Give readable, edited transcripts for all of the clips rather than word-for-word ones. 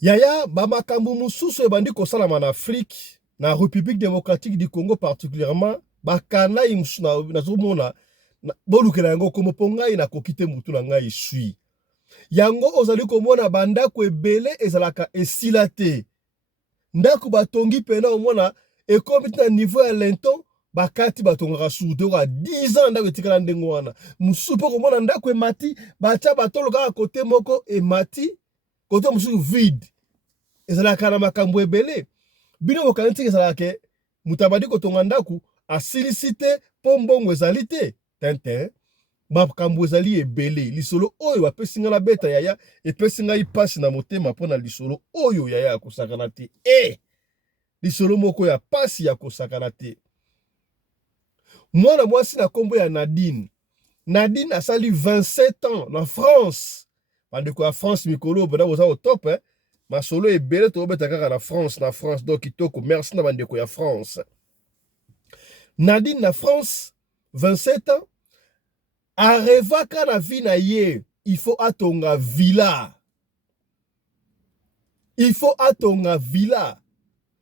Yaya bamakambu mususu ebandi kosala en Afrique na République démocratique du Congo particulièrement bakana imsu na zomona bolukela yango komo pongai na kokite mutu na ngai sui yango ozali komona bandako ebele ezalaka esila te ndako batongi pena omona ekomi na niveau ya lento bakati batongaka sude ka 10 ans ndako etikala ndengo wana mususu po komona ndako emati batia batolo kaka kote moko emati kote mususu vide ezalaka na makambo ebele bino bokanisi ezalaka mutabadi kotonga ndako asilisi te po mbongo ezali te tente makambo ezali ebele lisolo oyo bapesi nga na beta yaya epesi ngai pasi na motema mpona lisolo oyo yaya ya kosakana te lisolo moko ya pasi ya kosakana te mwana mwasi na kombo ya Nadine asali 27 ans na France bandeko ya France mikolo bana boza au top masolo ebele tobeta kaka na France donc kitoko merci na bandeko ya France. Nadine na France 27 ans arevaka na vie na ye il faut atonga villa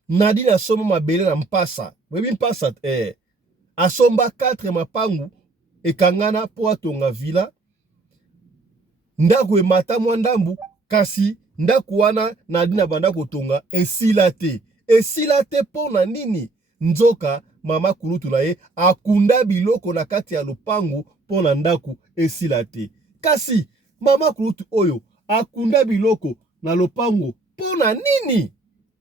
Nadine asomba mabele na mpasa webi mpasa asomba 4 mapangu ekangana po atonga villa ndako emata mwa ndambu kasi ndako wana Nadine banda kotonga esila te pona nini nzoka mama kulutu na ye akunda biloko na kati ya lupangu pona ndako esila te kasi mama kulutu oyo akunda biloko na lupangu pona nini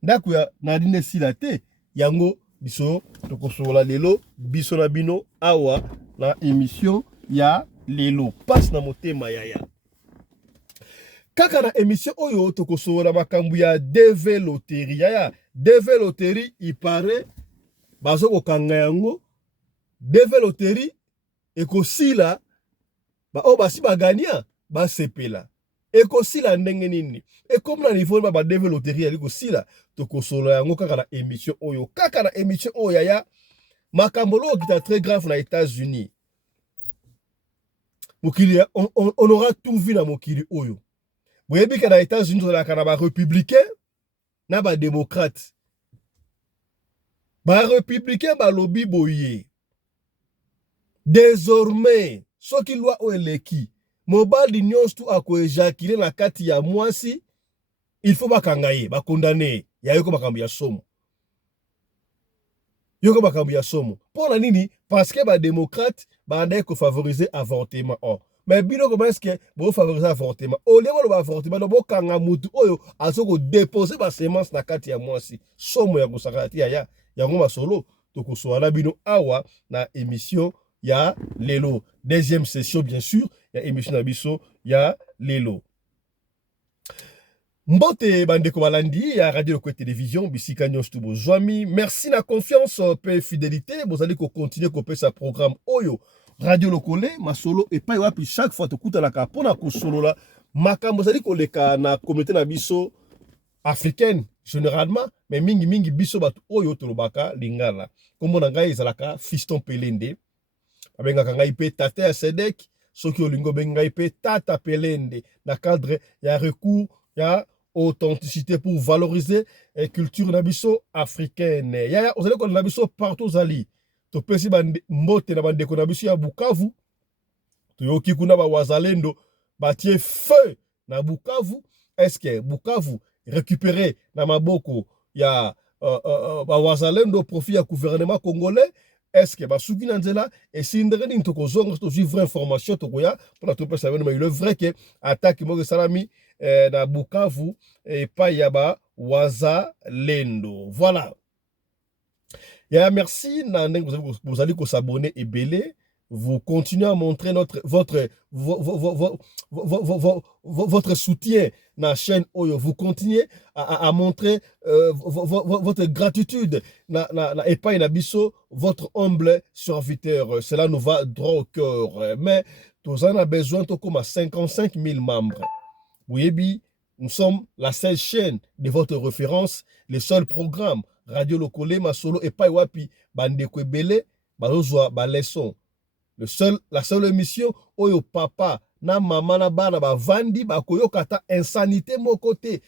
ndako ya Nadine esila te yango biso tokosola lelo biso na bino awa na émission ya lelo passe na motema yaya kaka na émission oyo tokosola makambu ya DV Loterie yaya DV Loterie ipare bazo kokanga yango DV Loterie ekosila o basi bagania basepela ekosila ndenge nini comme na niveau ba DV Loterie ali kosila tokosola yango kaka na émission oyo yaya makambo lo kita très grave na États-Unis mokili on aura tout vu na mokili oyo boyebi ka na États-Unis ozalaka na ba républicain na ba démocrate ba républicain ba lobby boye désormais soki loi o eleki mobali nyonso tu akoejakile na kati ya mwasi il faut bakanga ye bakondane ya yoko makambo ya somo pona nini parce que ba démocrate ba ndai ko favoriser avortement mais bino comment est-ce que bo favoriser avortement au lieu ba avortement no bokanga mutu oyo azoko déposer ba semence na kati ya mwasi somo ya kosakati ya yango masolo tokosoala bino awa na émission ya lelo deuxième session bien sûr ya émission na biso ya lelo mbote bandeko balandi ya Radio Lokole Télévision bisika nyonso tu bozwami merci na confiance pe fidélité bozali ko continuer ko pesa programme oyo Radio Lokole masolo epai wapi chaque fois tokutanaka pona kosolola makambo zali koleka na communauté na biso africaine généralement mais mingi biso batu oyo tolobaka lingala kombo na ngai ezalaka Fiston Pelende abengaka ngai pe tata ya Sedek soki olingo benga ngai pe tata Pelende na cadre ya recours ya authenticité pour valoriser la culture nabiso africaine. Yaya, vous allez qu'on nabiso partout zali. To pesi mbote na bandeko nabiso ya Bukavu. To yoki kuna ba wazalendo batie feu na Bukavu. Est-ce que Bukavu récupéré na maboko ya ba wazalendo profit ya gouvernement congolais? Est-ce que basuki nanzela et si ndreni to kozonga to vraie information to koya pour la to pesa mais il est vrai que attaque mo salami na Bukavu et pas yaba wazalendo. Voilà. Ya merci vous allez s'abonner et belé. Vous continuez à montrer votre soutien dans la chaîne Oyo. Vous continuez à montrer votre gratitude et pas inabiso, votre humble serviteur. Cela nous va droit au cœur. Mais nous en avons besoin de comme à 55 000 membres. Oui, nous sommes la seule chaîne de votre référence, le seul programme Radio Lokole Masolo et pas wapi bandeko ebele bazozwa ba leçon. La seule émission oyo papa na mama na bana bavandi bakoyoka ta insanité moko te,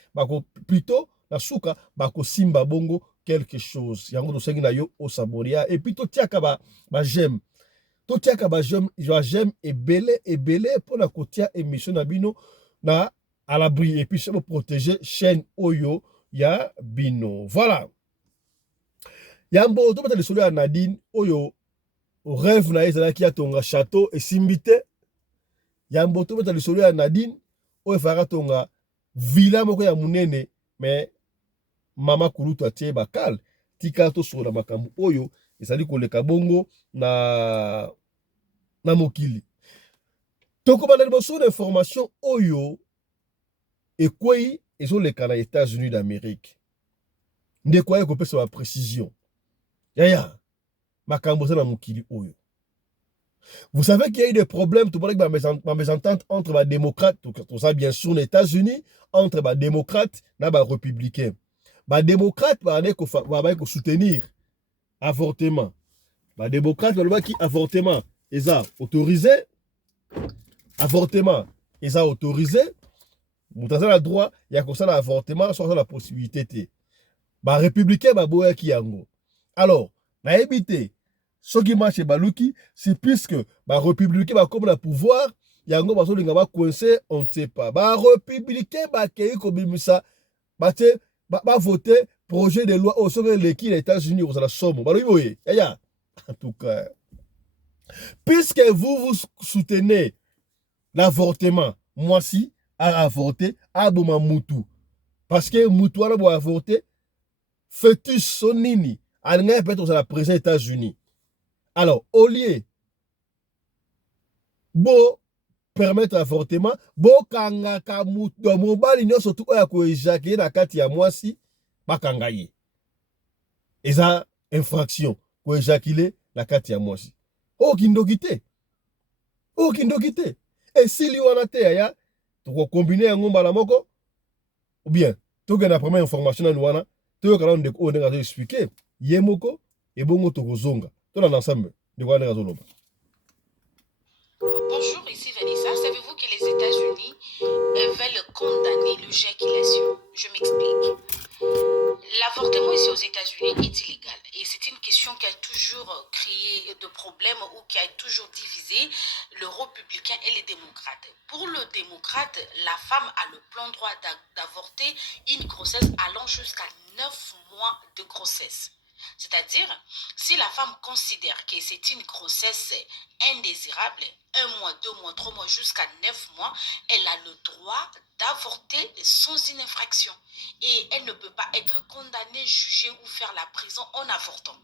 plutôt na suka bakosimba bongo quelque chose. Yango tosengi na yo osaboria et puis totiaka j'aime. Totiaka j'aime ebele pour na kotia émission na bino na à l'abri et puis c'est pour protéger chaîne oyo ya bino. Voilà. Yambo to bata lisolo ya Nadine oyo rêve na ezalaki atonga château et simbite. Yambo to bata lisolo ya Nadine oyo fara tonga villa moko ya munene mais mama kulutu atie bakal tika to sola makambo oyo ezali koleka bongo na mokili. Toko bana liboso na information oyo ekwei ezoleka na États-Unis d'Amérique. Ndeko aye kopesa ba précision. Yaya, makambo za na mokili oyo. Vous savez qu'il y a eu des problèmes, tout le monde ma mésentente entre les démocrates, tout ça bien sûr aux États-Unis, entre les démocrates et les républicains. Les démocrates vont soutenir l'avortement. Les démocrates vont dire l'avortement est autorisé. Avortement est autorisé. Vous avez le droit, il y a comme ça l'avortement, sans la possibilité. Les républicains vont dire qu'il y a. Alors, na évité. Ce qui marche chez Baluki, c'est puisque les républicains vont comme le pouvoir, il y a un gros qui va coincer, on ne sait pas. Les républicains vont voter projet de loi au sommet de les États-Unis aux États-Unis. En tout cas, puisque vous soutenez l'avortement, moi si, à avorter, à Boma Moutou. Parce que Moutou a avorté, fœtus sonini, à peut-être à la présence des États-Unis. Alors, au lieu de permettre l'avortement, kangaka mutu mobali nyo surtout oya ko éjaculer na kati ya mwasi bakangaye. Eza infraction ko éjaculer na kati ya mwasi. O kindokite. Et si li wana te ya to combiner yango mbala moko ou bien to na première information na wana to kala ndeko o ndenga expliquer ye moko e bongo to kozonga. To na ensemble. Bonjour, ici Vanessa. Savez-vous que les États-Unis veulent condamner l'éjaculation? Je m'explique. L'avortement ici aux États-Unis est illégal et c'est une question qui a toujours créé de problèmes ou qui a toujours divisé le républicain et les démocrates. Pour le démocrate, la femme a le plein droit d'avorter une grossesse allant jusqu'à 9 mois de grossesse. C'est-à-dire, si la femme considère que c'est une grossesse indésirable, 1 mois, 2 mois, 3 mois, jusqu'à 9 mois, elle a le droit d'avorter sans une infraction. Et elle ne peut pas être condamnée, jugée ou faire la prison en avortant.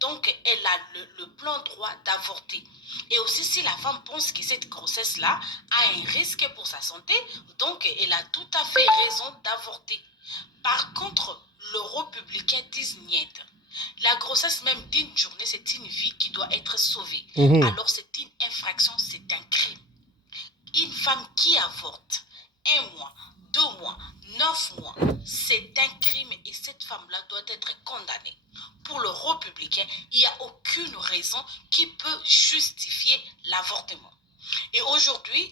Donc, elle a le plein droit d'avorter. Et aussi, si la femme pense que cette grossesse-là a un risque pour sa santé, donc elle a tout à fait raison d'avorter. Par contre, le républicain dit niet. La grossesse même d'une journée, c'est une vie qui doit être sauvée. Alors c'est une infraction, c'est un crime. Une femme qui avorte 1 mois, 2 mois, 9 mois, c'est un crime et cette femme-là doit être condamnée. Pour le républicain, il n'y a aucune raison qui peut justifier l'avortement. Et aujourd'hui,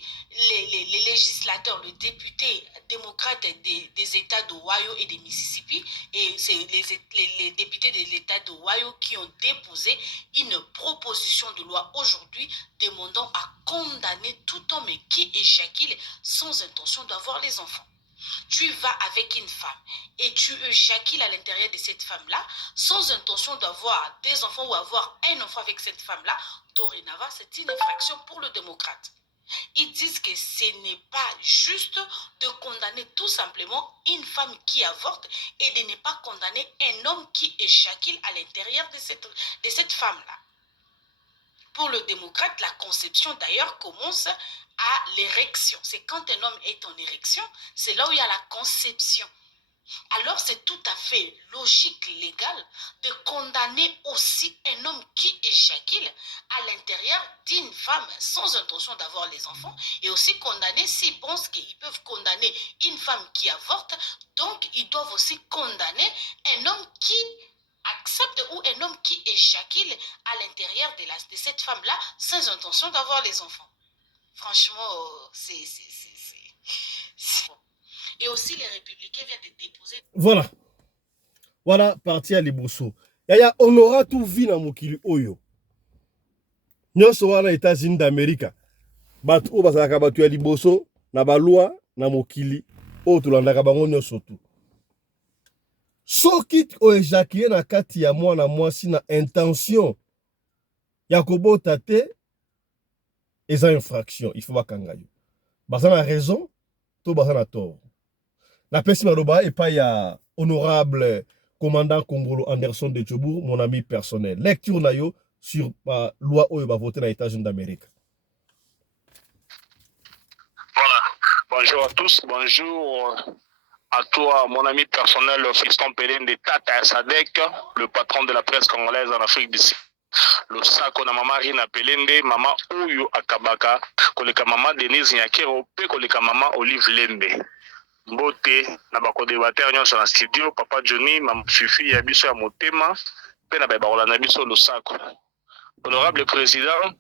les législateurs, les députés démocrates des États d'Ohio et de Mississippi, et c'est les députés de l'État d'Ohio qui ont déposé une proposition de loi aujourd'hui demandant à condamner tout homme qui éjacule sans intention d'avoir les enfants. Tu vas avec une femme et tu éjacules à l'intérieur de cette femme-là sans intention d'avoir des enfants ou avoir un enfant avec cette femme-là, dorénavant, c'est une infraction pour le démocrate. Ils disent que ce n'est pas juste de condamner tout simplement une femme qui avorte et de ne pas condamner un homme qui éjacule à l'intérieur de cette femme-là. Pour le démocrate, la conception d'ailleurs commence à l'érection. C'est quand un homme est en érection, c'est là où il y a la conception. Alors c'est tout à fait logique, légal, de condamner aussi un homme qui éjacule à l'intérieur d'une femme sans intention d'avoir les enfants, et aussi condamner s'ils pensent qu'ils peuvent condamner une femme qui avorte, donc ils doivent aussi condamner un homme qui accepte ou un homme qui éjacule à l'intérieur de cette femme-là sans intention d'avoir les enfants. Franchement, c'est... Et aussi, les républicains viennent de déposer... Voilà. Voilà, parti à Liboso. Yaya, on aura tout vu dans Mokili Oyo. Nous sommes aux États-Unis d'Amérique. Bat o bazalaka batu ya Liboso, na balwa, na Mokili. O tolandaka bango nyonso tu. Soki oejaculer na kati ya mwana mwasi na intention ya kobota te, eza infraction. Il faut bakanga yo. Baza na raison, to baza na tort. Na pesi maloba epai ya honorable commandant Congolo Anderson de Djobour, mon ami personnel. Lecture na yo sur la loi oyo ba voter dans les États-Unis d'Amérique. Voilà. Bonjour à tous. Bonjour à toi, mon ami personnel, Fiston Pelin de Tata Sadek, le patron de la presse congolaise en Afrique du Sud. Le sako na mama Rina Pelende, mama Oyo Akabaka, koleka mama Denise Nyakero, pe koleka mama Olive Lembe. Mbote na bako débatteur nyonso na studio, papa Johnny, mama Fifi ya biso ya motema, pe na bakola na biso le sako. Honorable président,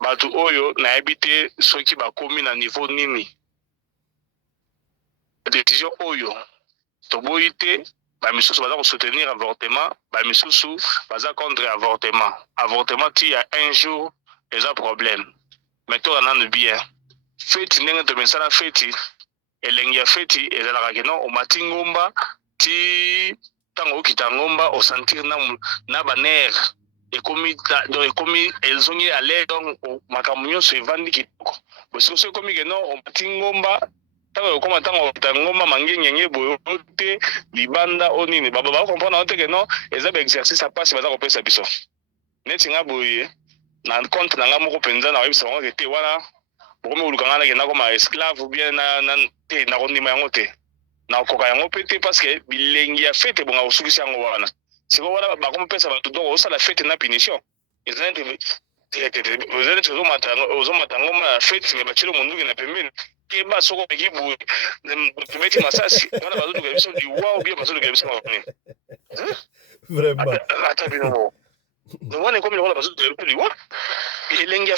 batu oyo na habité soki bakomi na niveau nini. Décision oyo toboyi te bamisusu baza soutenir avortement, bamisusu baza contre avortement. Avortement ti ya un jour eza problème. Mais to anane bien. Feti ndenge to mesala feti elengi ya feti ezalaka keno omati ngomba ti tango okita ngomba o sentir na baner ekomi ezongi à l'air donc makambo nyonso evandi kitoko. Bososo ekomi keno omati ngomba tango okoma tango okita ngomba mangengenge boyo te libanda onini baba ba comprendre te keno eza ba exercice apasi baza kopesa biso. Neti nga boye na compte na nga moko penza na webisa ngo te wana bokomi ulukanga na kena koma esclave ou bien na te na kondima yango te. Na koka yango pete parce que bilengi ya fete bonga osukisi yango wana. Siko wana bakoma pesa bato donc osala fete na punition. Ezana vous allez toujours matango ma fete mais bachelo munduki na pembeni. Ke ba soko kibu tumeti masasi wana bazo tuka biso di wow bien bazo tuka biso ngoni. Vraiment. Ata bino. Donc on est comme le bazo tuka biso elengi ya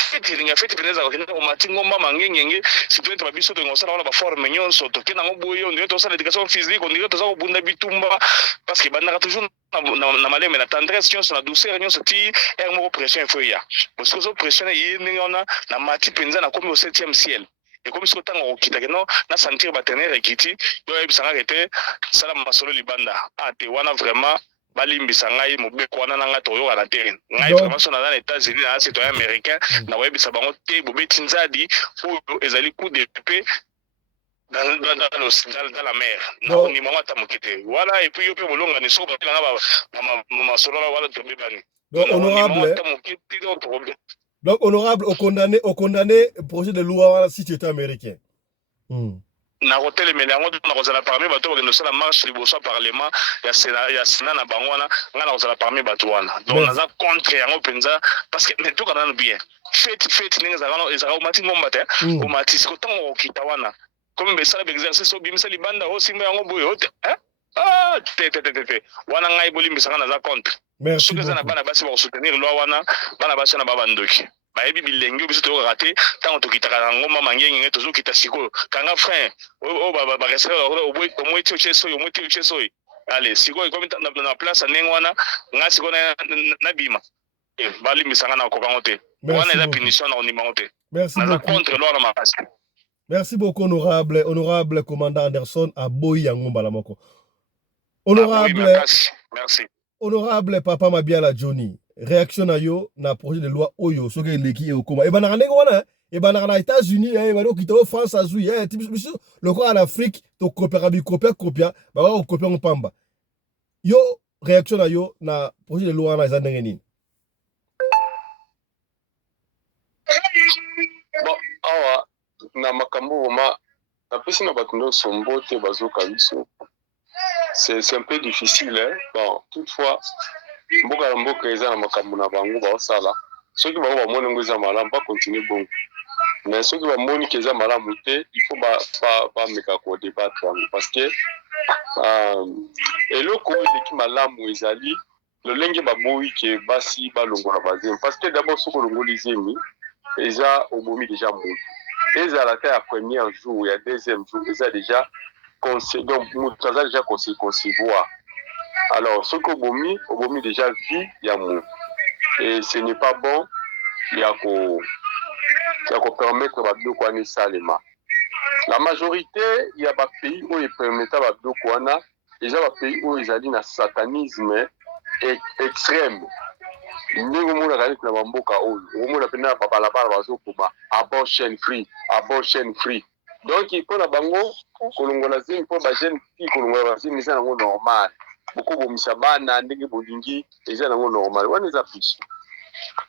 fete peneza kokenda komati ngomba mangengenge situé to biso to ngosala wana ba forme nyonso to kena ngo boyo ndio to sala éducation physique on ndio to za kobunda bitumba parce que bandaka toujours na maleme na tendresse nyonso na douceur nyonso ti moko pression fo ya parce que so pression yi ndingona na mati penza na komi au 7e ciel et comme si autant okita keno na sentir batener ekiti yo ebisanga kete sala masolo libanda te wana vraiment balimbisa ngai mobeko wana nanga toyoka na terrain ngai vraiment so na les États-Unis na citoyen américain na webisa bango te bobeti nzadi oyo ezali coup de paix dans la mer na ni mama tamukete voilà et puis yo pe bolonga ni so ba na mama solo wala to bebani donc honorable donc honorable au condamné projet de loi si tu étais américain. Na hotel melango na kozala parmi bato bakendo sala marche liboso parlement ya Sénat na bango wana nga na kozala parmi bato wana donc naza contre yango penza parce que tout kana bien fete ninga za omati ngomba te omati siko tango okita wana comme be sala exercice obimisa libanda o simba yango boyo te te wana ngai bolimbisa nga naza contre merci beaucoup na bana basi ba soutenir loi wana bana basi na babandoki bayebi bilengi biso toyoka te ntango tokitaka na ngoma mangengenge tozokita sikoyo kanga frein oyo baresere omweti otie soyi omweti otie soyi ale sikoyo ekomi na place ndenge wana nga sikoyo nabima balimbisanga na kokango te wana eza punition na kondimango te naza contre loi na makasi. Merci beaucoup honorable commandant Anderson aboyi yango mbala moko. Honorable merci. Honorable papa Mabiala Johnny, réaction na yo na projet de loi oyo soki eleki okoma ebanaka ndenge wana ebanaka na États-Unis ebana kita o France azui biso loko en Afrique to kopera kopia ba wa kopia ngopamba yo réaction na yo na projet de loi na eza ndenge nini? Bon awa na makambo ma na pesi na bato nyonso mbote bazoka biso. C'est un peu difficile, hein? Bon, toutefois, mboka eza na makambo na bango ba osala. Soki bango ba moni ngo eza malamu ba continuer bon. Mais soki ba moni ke eza malamu te, il faut ba meka ko débattre parce que eloko eleki malamu ezali lolenge ba boyi ke basi ba longola bazemi parce que d'abord soko longola zemi eza obomi déjà moto ezalaka ya premier jour ya deuxième jour eza déjà donc moto aza déjà concevoir. Alors ce qu'obomi déjà vie ya moto et ce n'est pas bon ya ko permettre babiloko wana esalema. La majorité ya bapays oyo epermeta babiloko wana eza bapays oyo ezali na satanisme extrême. Ndenge omonaka neti na bamboka oyo omona mpe na babalabala bazokoma abortion free. Donc mpona bango kolongola zemi mpo bajeune fille kolongola bazemi eza nango normal, bokobomisa bana ndenge bolingi eza nango normal, wana eza piso.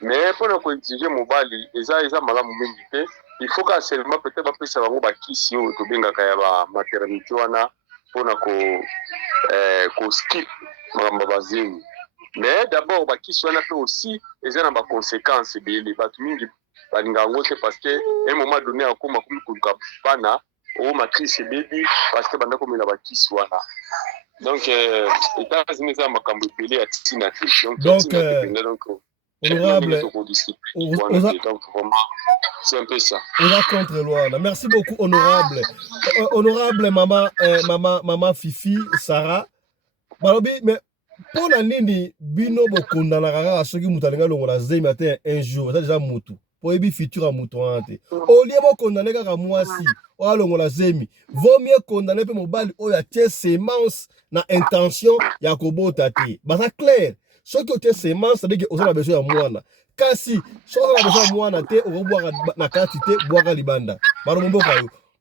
Mais mpona koexige mobali eza malamu mingi te. Il faut que seulement peut-être bapesa bango bakisi oyo tobengaka ya bamaternité wana mpona ko skip makambo bazemi. Mais d'abord bakisi wana mpe aussi eza na baconséquence ebele bato mingi balinga yango te parce que un moment donné akoma komi koluka bana oyo matrice ebebi parce que banda komela bakisi wana. Donc États-Unis eza makambo ebele ya ntina te. Donc honorable, c'est un peu ça. On a contre Luana. Merci beaucoup, honorable. Honorable maman Fifi, Sarah. Balobi, mais pour la nini, bino bokunda na kaka soki mutalinga longola zemi matin un jour, ça déjà mutu. Pour ebi futur à mutu ante. Au lieu de condamner kaka mwasi, o longola zemi, vaut mieux condamner pe mobali o ya tie semence na intention ya kobota te. Ba ça clair. Ce qui est semence, c'est-à-dire que vous avez besoin de moi. Kasi, si vous avez besoin de moi, vous boire na quantité, boire libanda.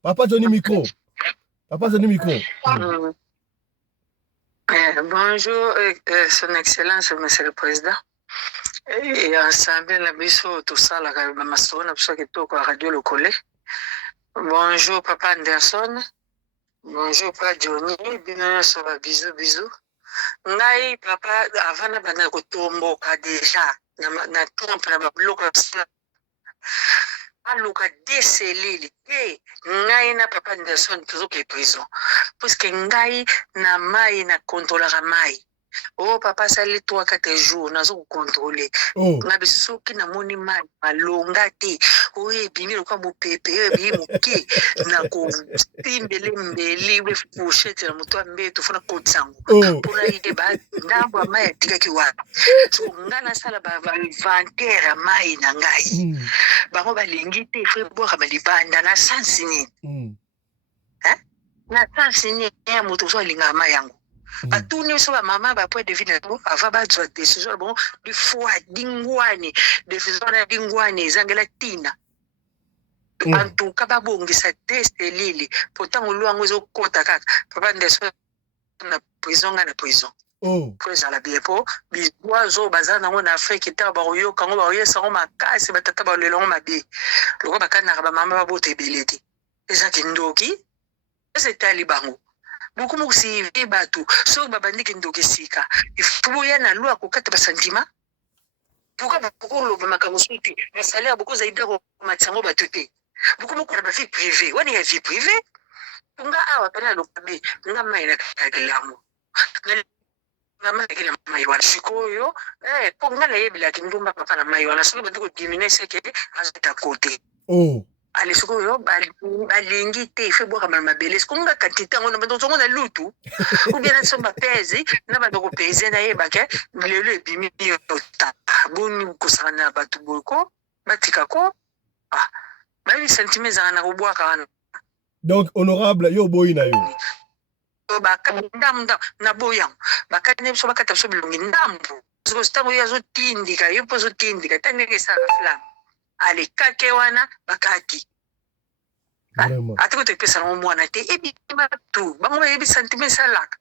Papa Johnny micro. Papa Johnny micro. Bonjour, Son Excellence, Monsieur le Président. Et ensemble, la biso, tout ça, la Masson, qui est au Radio Le Collet. Bonjour, Papa Anderson. Bonjour, Papa Johnny. Bisous. Ngai papa avana bana kotomboka deja na trompe na babiloko aluka deselili ngai na papa Anderson tozoka prison puisque ngai na mai na contrôlera mai. Oh papa sali 3-4 jours nazo contrôler na bisoki na moni mai malonga te oye bimi lokwa mopepe ebi moke na ko timbele mbeli we pochette na moto ambeto fona kotsango pona ide ba ndabo mai tika kiwa so ngana sala ba inventaire mai na ngai bango balingi te fe boka balibanda na sansini na sansini ya moto so linga mai yango. A tout niveau sur la maman, bah pour deviner tout, avant bah tu as décision bon, du foie dingwani, de faisons dingwani, zangelatina. En tout cas, bah bon, ça teste lili. Pourtant, on lui a mis au côté à papa de na prison. Prison la bien pour, bis oiseaux bazana on a fait qui était à Baroyo, quand on va y ça on m'a cassé, bah tata bah le long m'a dit. Le roi bah quand na maman bah bote beleti. Et ça qui ndoki, c'était alibango. Beaucoup de gens qui battu, sauf babandi qui ndoki sika. Il faut y aller à l'eau à kokata ba sentiment. Pourquoi le makamusuti, le salaire beaucoup zaida ko matsango batuté. Beaucoup de vie privée. On est vie privée. Nga awa pena lokabe, nga mai na kagelamu. Nga mai kila mai wa sikoyo, ponga na yebila kindumba papa na mai wala siko batuko diminer seke azita côté. Ali sikoyo balingi te fe boka mabele sikonga quantité ngona bato ngona lutu ou bien na somba pezi na bato ko pezi na yeba ke lelo ebimi yo ta boni ko sana bato boko batika ko bali sentiment za na ko boka wana. Donc honorable yo boyi na yo ndam na boyang bakane so bakata so bilongi ndambu so stango yazo tindika yo pozo tindika tandike sa flam ale kake wana bakaki ati ko te pesa mo mwana te ebi tu bango ebi sentiment salak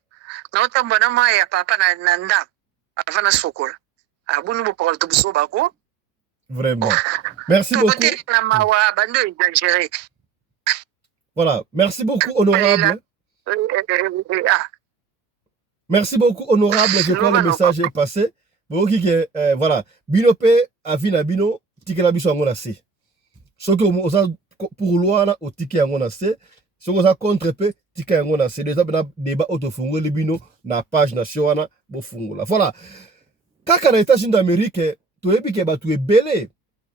na otambo na maya papa na ndam afana sokola abunu bo parole to buso bako vraiment. Merci beaucoup. Na mawa bando exagéré. Voilà, merci beaucoup honorable. Merci beaucoup honorable, je crois le message est passé. Voilà, Binope avina bino tikela biso ngona se. Soko oza pour loi au ticket ngona se. Soko oza contre pe ticket ngona se. Déjà na débat autofungo le bino na page nationale bo fungola. Voilà. Kaka na États-Unis d'Amérique, to ebi ke ba tu ebele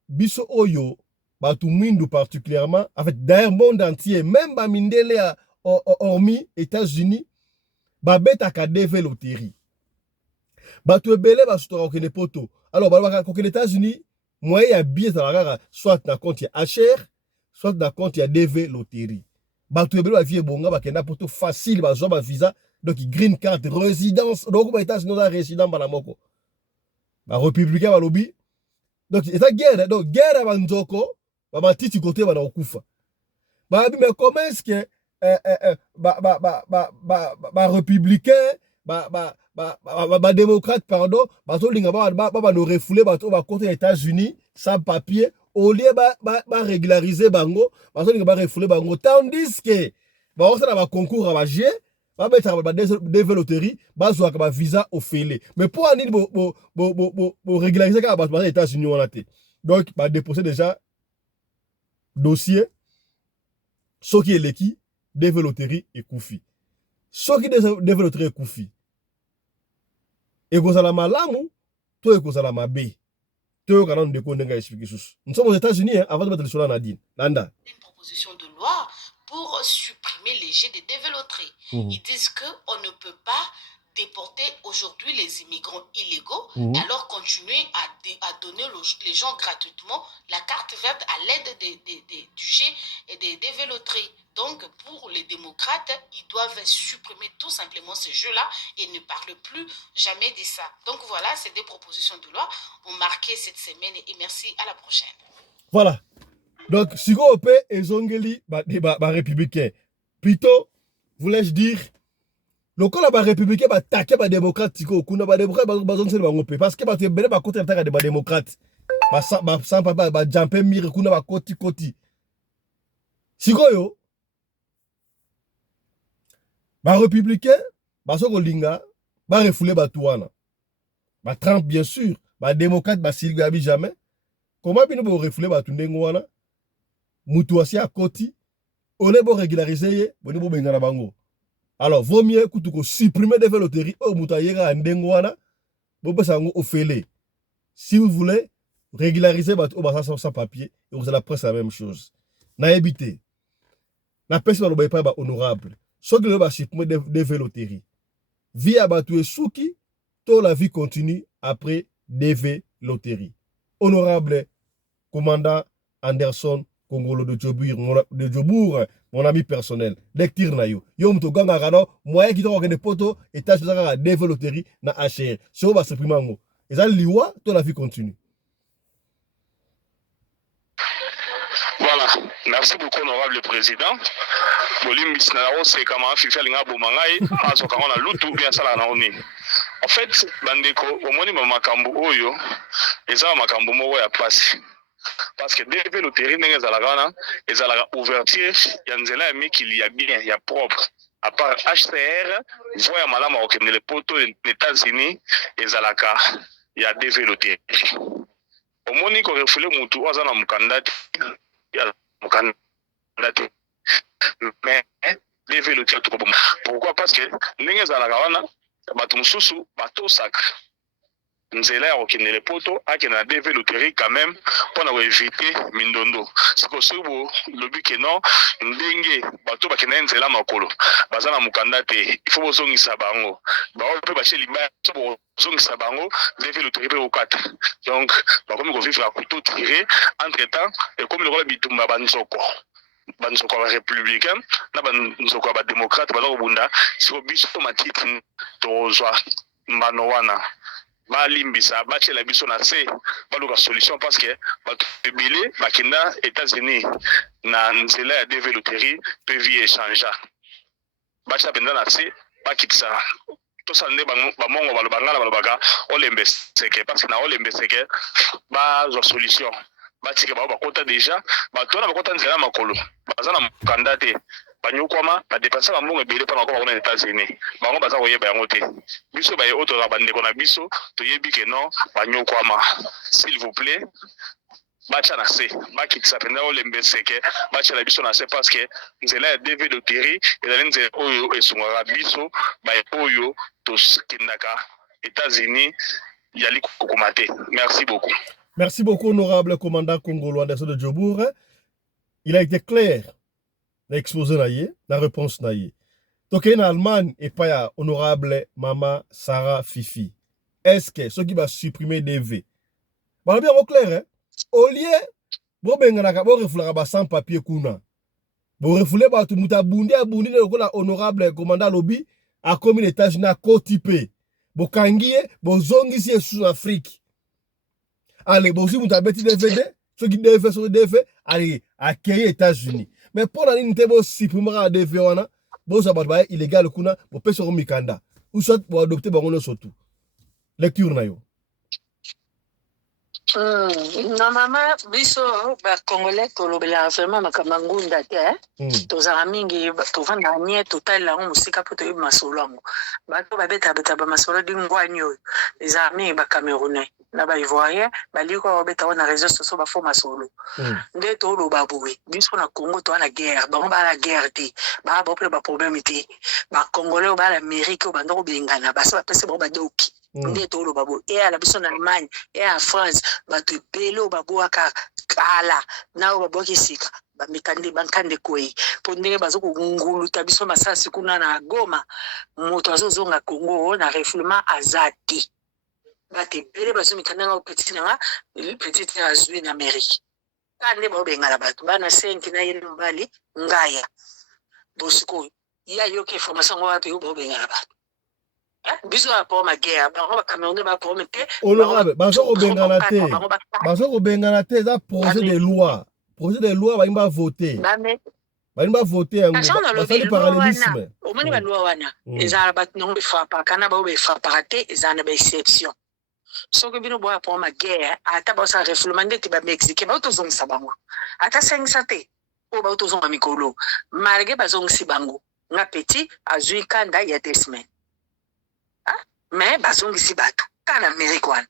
biso oyo Batou Mwindu particulièrement, en fait, d'ailleurs, monde entier, même Bamindele, hormis États-Unis, Babeta Kadeve Loterie. Batou Ebele, Basutora Okene Poto. Alors, aux États-Unis, moi, il y a bien, soit dans compte, il y a HR, soit dans compte, il y a DV Loterie. Batou Ebele, Bavie Bonga, Bakena Poto facile, Bazoba visa, donc green card, résidence, donc, les États-Unis, résident, Balamoko. Ba républicain, Balobi. Donc, c'est ça guerre, donc, guerre à Nzoko. Bah titi côté va okufa bah mais comment est-ce que républicain démocrate pardon to linga ba no refoulé to ba côté États-Unis sans papier au lieu régulariser bango to linga ba refoulé bango tandis que ba on na concours à ba G ba mettre ba développerie ba zo ka ba visa au félé mais pour ani régulariser ka ba États-Unis on a té donc ba déposer déjà dossier, ce qui est l'équipe, développerie et Koufi. Ce qui développerie et Koufi. Et vous allez malamu, toi et vous allez mabé. Toi et vous allez expliquer. Nous sommes aux États-Unis, avant de mettre le soleil Nadine. Landa. Une proposition de loi pour supprimer les jets de développerie. Ils disent qu'on ne peut pas déporter aujourd'hui les immigrants illégaux, alors continuer à donner les gens gratuitement la carte verte à l'aide du jet et des développeries. Donc, pour les démocrates, ils doivent supprimer tout simplement ce jeu-là et ne parlent plus jamais de ça. Donc voilà, c'est des propositions de loi ont marqué cette semaine et merci, à la prochaine. Voilà. Donc, si vous avez et Zongeli, républicain, plutôt, voulais-je dire, le cas la républicain va attaquer les démocrates kuna ba démocrate ba zone sel bango parce que ba te bele ba côté attaquer des démocrates ba sans papa ba jamper mire kuna ba koti sikoyo ba républicain ba soko linga ba refoulé ba touana ba Trump bien sûr ba démocrate ba Sylvie abi jamais comment bino ba refoulé ba tundengo wana mutu asi a koti ole bo régulariser boni bo bengana bango. Alors, vaut mieux que tu supprimes des loteries au Moutaïra en Dengouana, au Félé. Si vous voulez régulariser votre sans papier, et vous allez presque la même chose. N'a évité. La personne ne pas honorable. Ce que vous supprimer des loteries. Vie à Batoué Souki, toute la vie continue après DV loterie. Honorable commandant Anderson Congolo de Djobour, mon ami personnel. Lecture na yo. Yo mto ganga gano, moyen qui t'ont des potos, et tâche de la développerie na HR. C'est où va se primer ngo. Et ça, liwa, toute la vie continue. Voilà. Merci beaucoup, honorable président. Bolim Bisnao, c'est comment Fifa Linga Bomangai, Azo Karona Lutu, bien ça la naoni. En fait, Bandeko, au moins, Makambu Oyo, et ça, Makambu Mowe à place. Parce que DV loterie n'est pas la ouverture, il y a un zéla qu'il y a bien, il y a propre. À part HCR, voyez malama au les poteaux des États-Unis, il y a DV loterie. Au moins, il faut refoulé mon tour, il y a un candidat. Mais DV loterie, pourquoi? Parce que n'est pas la batumsusu, bateau sacre. Nzela okende le poto akena DV loterie quand même pour éviter mindondo siko subo lobi que non ndenge bato bakena nzela makolo bazana mukanda te il faut bozongisa bango ba pe ba cheli ba bozongisa bango DV loterie pe okata donc ba komi ko vivre à couteau tiré entre temps et comme le roi bitumba banzoko ba républicain na banzoko ba démocrate ba bunda siko biso matiti tozwa mbano wana balimbisa bachela biso na se baluka solution parce que batubile bakenda États-Unis na nzela ya DV loterie pe vie échangea bacha penda na se bakitsa to sande ba mongo balobangala balobaka olembe seke parce que na olembe seke ba zo solution batike ba bakota déjà batona bakota nzela makolo bazana mukandate banyokwama badepasa bambongo ebele mpona bakoma kuna États-Unis bango baza koyeba yango te biso baye oyo toza bandeko na biso toyebi ke non banyokwama s'il vous plaît bacha na se bakitisa mpenza olembe seke bachela biso na se parce que nzela ya DV loterie ezali nzela oyo esungaka biso baye oyo tokendaka États-Unis yali kokoma te. Merci beaucoup. Merci beaucoup, honorable commandant congolais Anderson de Djobour. Il a été clair dans l'exposé, dans la réponse. Donc, en Allemagne, et pas ya honorable Maman Sarah Fifi. Est-ce que ceux qui va supprimer DV? Bah, bien au clair, hein? Au lieu, bon, ben, on a refouler sans papier kuna. Bon, refouler, bah, tout le monde a bondi, le honorable commandant lobby, a commis les États-Unis à côté. Bon, kangiye, bon, zongi si sous Afrique. Allez, bon, si vous avez des DVD, ceux qui devaient sur DV, allez, accueillir les États-Unis. Mais pour la ligne, vous supprimer à DV, bon, ça va être illégal, kuna, bon, peut sur Mikanda. Ou soit, pour adopter, bon, surtout. Lecture, na yo. Na mama biso bacongolais tolobela vraiment makambo ngunda te tozala mingi tovanda nie totalela yango mosika mpo toyebi masolo yango bato babeta bamasolo dingwani oyo ezala mingi bacamerounais na baivoirien balingi kaka babeta ngo na réseau sociaux bafo masolo nde toloba boye biso na congo toza na guerre bango baa na guerre te baa baopela baproblème te bacongolais oyo baa na amérique oyo banda kobengana basi bapesi bango badoki nde toloba boye eyala biso na allemagne eya france bato ebele oyo babwaka kala na oyo babwaki sika bamekande bankande kwei mpo ndenge bazokonguluta biso masasi kuna na goma moto azozonga congo na refoulement aza te bato ebele bazomekande nga petit nanga petit azwi na amérique ka nde baobengana bato bana 5 na ye na mobali ngaya bosikoyo ya yoka information ngo wapi oyo baobengana bato biso rapport ma guerre bango bacamerounais baproblème te honorable bazokobengana te eza projet de loi bayimba voter yango basali parallélisme omoni baloi wana ezala bato nango befrapaka na bao befrapaka te ezala na baexception soki bino boya rapport ma guerre ata baosala refoulement ndeti bamexicain bao tozongisa bango ata sengisa te oyo bao tozonga mikolo malgré bazongisi bango nga petit azwi kanda ya 2 semaines mais bazongisi bato ka na amérique wana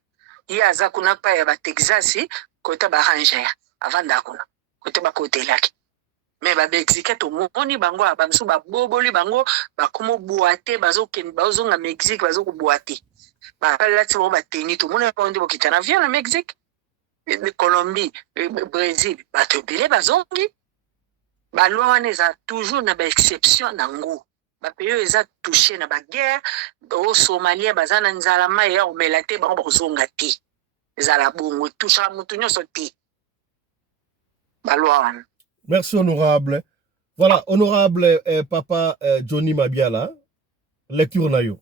ye aza kuna pa ya batexas kota barangere avanda kuna kote bakotelaki mais bamexicain tomoni bango bamisu baboboli bango bakoma boite bazokende bazonga mexique bazokobwate bakalati bango bateni tomoni bango nde bokita na avion na mexique colombie brésil bato ebele bazongi baloi wana eza toujours na baexception nango bapeyi oyo eza touché na baguerre o somalia baza na nzala mai ya omela te bango bakozonga te ezala bongo touchaka motu nyonso te baloi wana. Merci honorable. Voilà, honorable papa Johnny Mabiala, lecture na yo.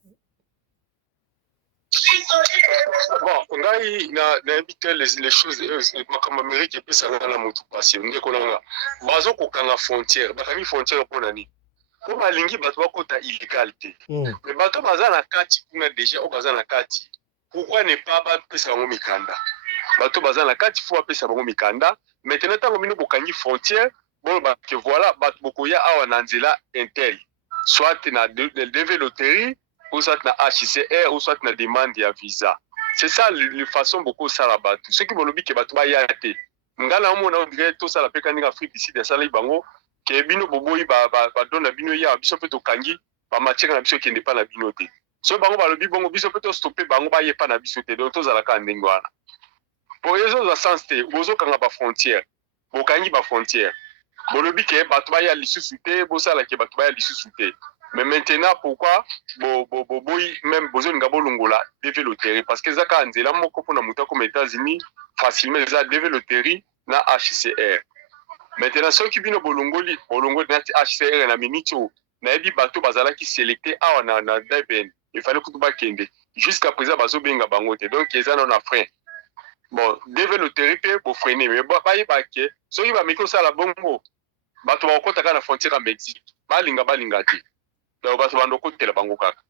Bon, ngai nayebi te les choses makambo amérique epesanga na motu pasi ndeko nanga bazokokanga frontière bakangi frontière mpo na nini po balingi bato bakota illégal te me bato baza na kati kuna déjà oyo baza na kati pourquoi ne pas bapesa bango mikanda bato baza na kati fo bapesa bango mikanda maintenant ntango bino bokangi frontière boloba ke voilà bato bokoya awa na nzela intel soit na DV loterie ou soit na HCR ou soit na demande ya visa. C'est ça la façon beaucoup ça la bato. Ce qui veut dire que bato ba yate. Ngala omona on dirait tout ça la peka ninga Afrique ici de ça la bango ke bino boboyi ba dona bino ya biso pe to kangi ba matière na biso kende pa na bino te. So bango ba lobi bango biso pe to stopper bango ba yepa na biso te. Donc to za la ka ndenge wana. Pour les autres sens te bozo kanga ba frontière. Bo kangi ba frontière. Bo lobi ke bato ba ya lisusu te, bo sala ke bato ba ya lisusu te. Mais maintenant, pourquoi même besoin de bolongola DV loterie parce que zaka nzela moko pona muta comme États-Unis facilement za DV loterie na HCR. Maintenant ceux qui bino bolongoli na HCR na minito na ebi bato bazala qui sélecté awa na DBN. Il fallait que tout ba kende. Jusqu'à présent bazo benga bango te. Donc ils en ont frein. Bon, DV loterie pe bo freiner mais ba yeba ke ceux qui ba miko sala bongo bato ba kota kana frontière à Mexique. Balinga te. Donc bato bando kotela bango kaka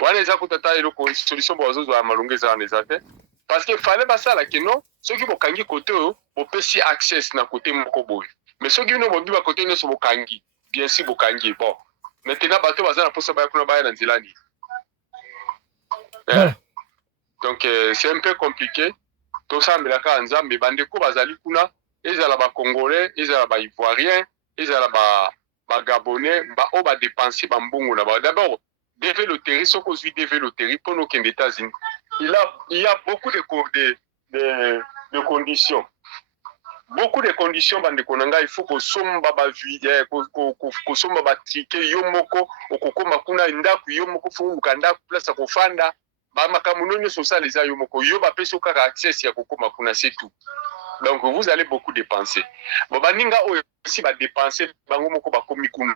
wana eza kutata eloko solution bozozo ya malonga eza na ezate parce que fallait basala que non ceux qui bokangi côté bopesi access na côté moko boye mais ceux qui no bobi ba côté nyonso bokangi bien sûr bokangi bon maintenant bato baza na posa ba kuna ba na nzilani donc c'est un peu compliqué tout ça mais la ka nzambe bandeko bazali kuna ezala ba congolais ezala ba ivoiriens ezala ba Gabonais, on va dépenser bambongo là-bas. D'abord, DV loterie, ce qu'on suit DV loterie pour nos États-Unis. Il y a beaucoup de de conditions. Beaucoup de conditions, il faut que somba ba vide, que somba ba trike yomoko, okokoma kuna ndaku yomoko fu mukanda place kofanda, ba makamunonyo social les yomoko yoba peso kaka access ya kokoma kuna c'est tout. Donc vous allez beaucoup dépenser. Bon baninga aussi ba dépenser bango moko ba komi kuna.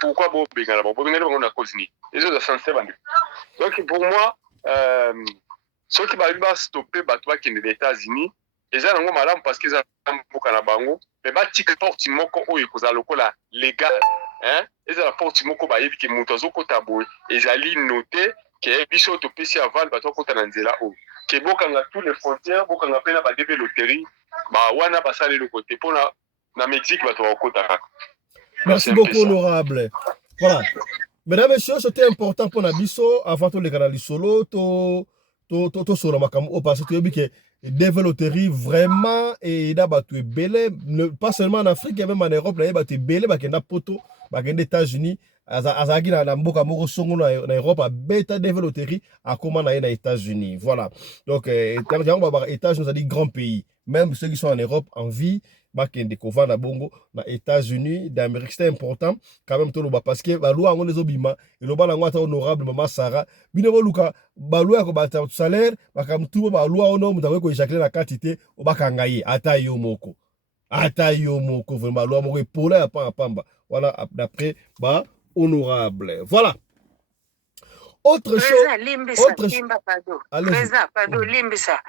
Pourquoi bo bengala bo bengala bango na cause ni. Les autres sont bandi. Donc pour moi ceux qui va stopper batwa qui des États-Unis les gens malamu parce qu'ils ont mboka na bango mais batika porte moko oyo koza lokola légal hein eza la porte moko ba yebi ke muto azokota boye ezali noté ke biso to pesi avant bato kota na nzela o ke bokanga tous les frontières bokanga pena ba debe loterie ba wana basale le côté pona na Mexique bato bakota. Merci beaucoup honorable. Voilà. Mesdames et messieurs, c'était important pour Nabiso avant tout les canaux solo to solo makamo parce que que développerie vraiment et d'abord belé pas seulement en Afrique mais même en Europe là ba tu belé ba kenda poto ba kenda États-Unis azagi na mboka moko songo na Europe a beta développerie à comment na États-Unis. Voilà. Donc États-Unis ça dit grand pays. Même ceux qui sont en Europe en vie bakende kova na bongo na États-Unis d'Amérique c'est important quand même tolo ba parce que ba loi ngo nezobima et lo bana ngata honorable mama Sarah bino luka ba loi ko ba salaire bakamtuba ba loi ono mutawe ko éjaculer la quantité o bakanga ye ata yo moko vraiment loi moko epola ya pamba voilà d'après ba honorable. Voilà. Autre chose. Limbisa.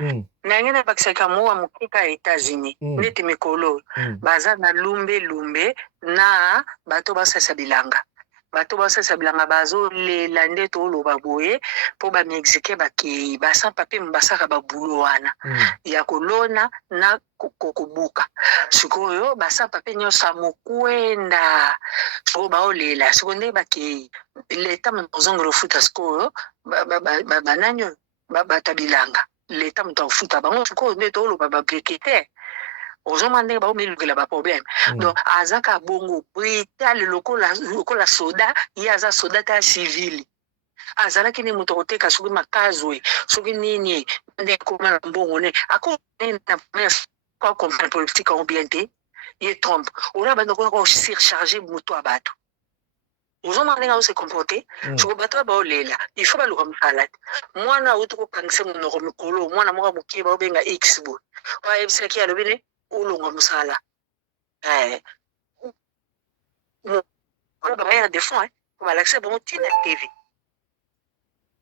Nangena bakisaka mowa mukika États-Unis. Neti mikolo. Baza na lumbe na bato basasa bilanga. Bato basasa bilanga bazo le lande to lo baboye po ba Mexique baki basa papi mbasaka babulo wana. Ya kolona na kokubuka. Sikoyo basa papi nyosa mukwenda. So baolela. Sikonde baki l'État mzongro futa sikoyo bananyo batabilanga. L'État mtafuta bango sikoyo ndeto lo babakekete. Ozomande ba omilukela ba problème. Donc azaka bongo brita le lokola soda yaza soda ta civil. Azala kini mutoteka sugi makazwe sugi nini nde koma mbongo ne ako na kwa comprendre politique ambienté ye trompe. Ora bando ko surcharger muto abatu. Ozomande nga se comporter tu bato ba olela il faut ba lo msalati mwana utuko kangise munoko mikolo mwana moka bukie ba benga x bo wa ebisaki alobine ulunga musala ba ya defend ba l'accès bon tina TV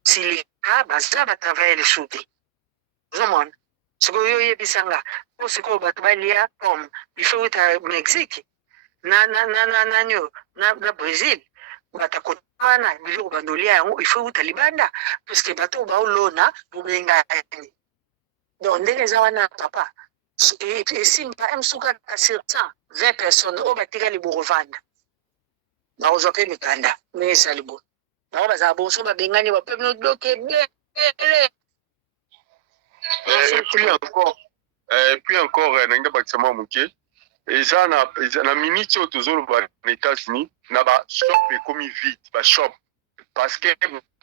si les cas basa ba travailler les choses zomon siko yo yebisanga ko siko bato ba lia comme il faut être Mexique na Brésil batakotana biloko bandolia yango il faut utalibanda parce que bato baolona bobenga donc ndenge za wana papa et simpa msuka sur 120 personnes au batika liborovanda na ozope mikanda mais salibo na baza bonso babengani ba peuple bloqué et puis encore nanga bakisama muke eza na minute oyo tozoloba na États-Unis na ba shop ekomi vide ba shop parce que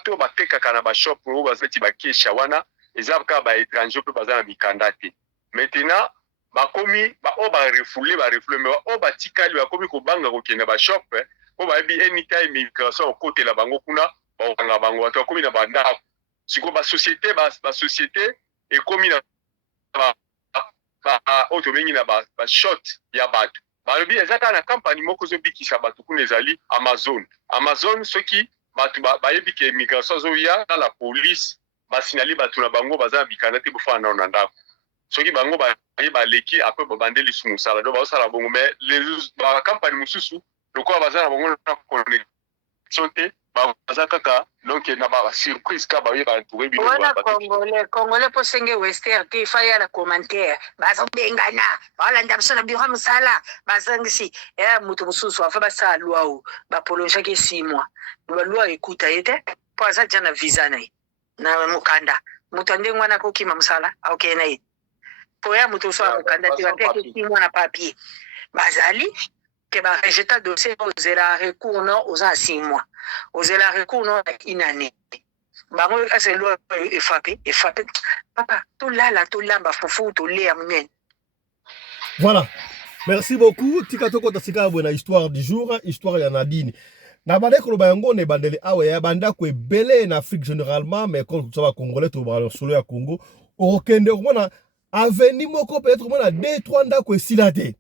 to batekaka na ba shop oyo bazati bakesha wana eza kaka ba étranger pe baza na mikanda te maintenant bakomi ba o ba refoule mais o batikali bakomi kobanga kokenda ba shop po bayebi anytime immigration okotela bango kuna baokanga bango bato bakomi na bandako siko ba société ekomi na auto bengi na ba shot ya bato balobi ezaka na compagnie moko zobikisa bato kuna ezali Amazon soki bato bayebi ke immigration zoya na la police basinali bato na bango baza bikanda te bofana na ndako soki bango baleki après babande lisu musala do basala bongo mais les ba compagnie mususu lokola baza na bango na connexion te baza kaka donc na ba surprise ka ba yeba entouré bi wana congolais po senge western ki faya la commentaire bazo bengana wala ndabso na biro musala bazangisi mutu mususu afa basa loi ba prolonger ke 6 mois ba loi écoute ete po aza jana visa na mukanda mutu ande ngwana ko kima musala okay na ite po ya mutu so mukanda ti ba ke 6 mois na papier bazali que ba rejeter dossier aux la recours non aux 6 mois aux la recours non une année bango c'est loi frappé papa tolala tolamba fufu tolea munene. Voilà. Merci beaucoup. Tika toko tasika abwe histoire du jour, histoire ya Nadine. Na bande ko bayango ne bandele awe ya banda ko ebele en Afrique généralement, mais quand ça va congolais to ba solo ya Congo, o kende ko na aveni moko peut-être ko na 2-3 ndako esilate.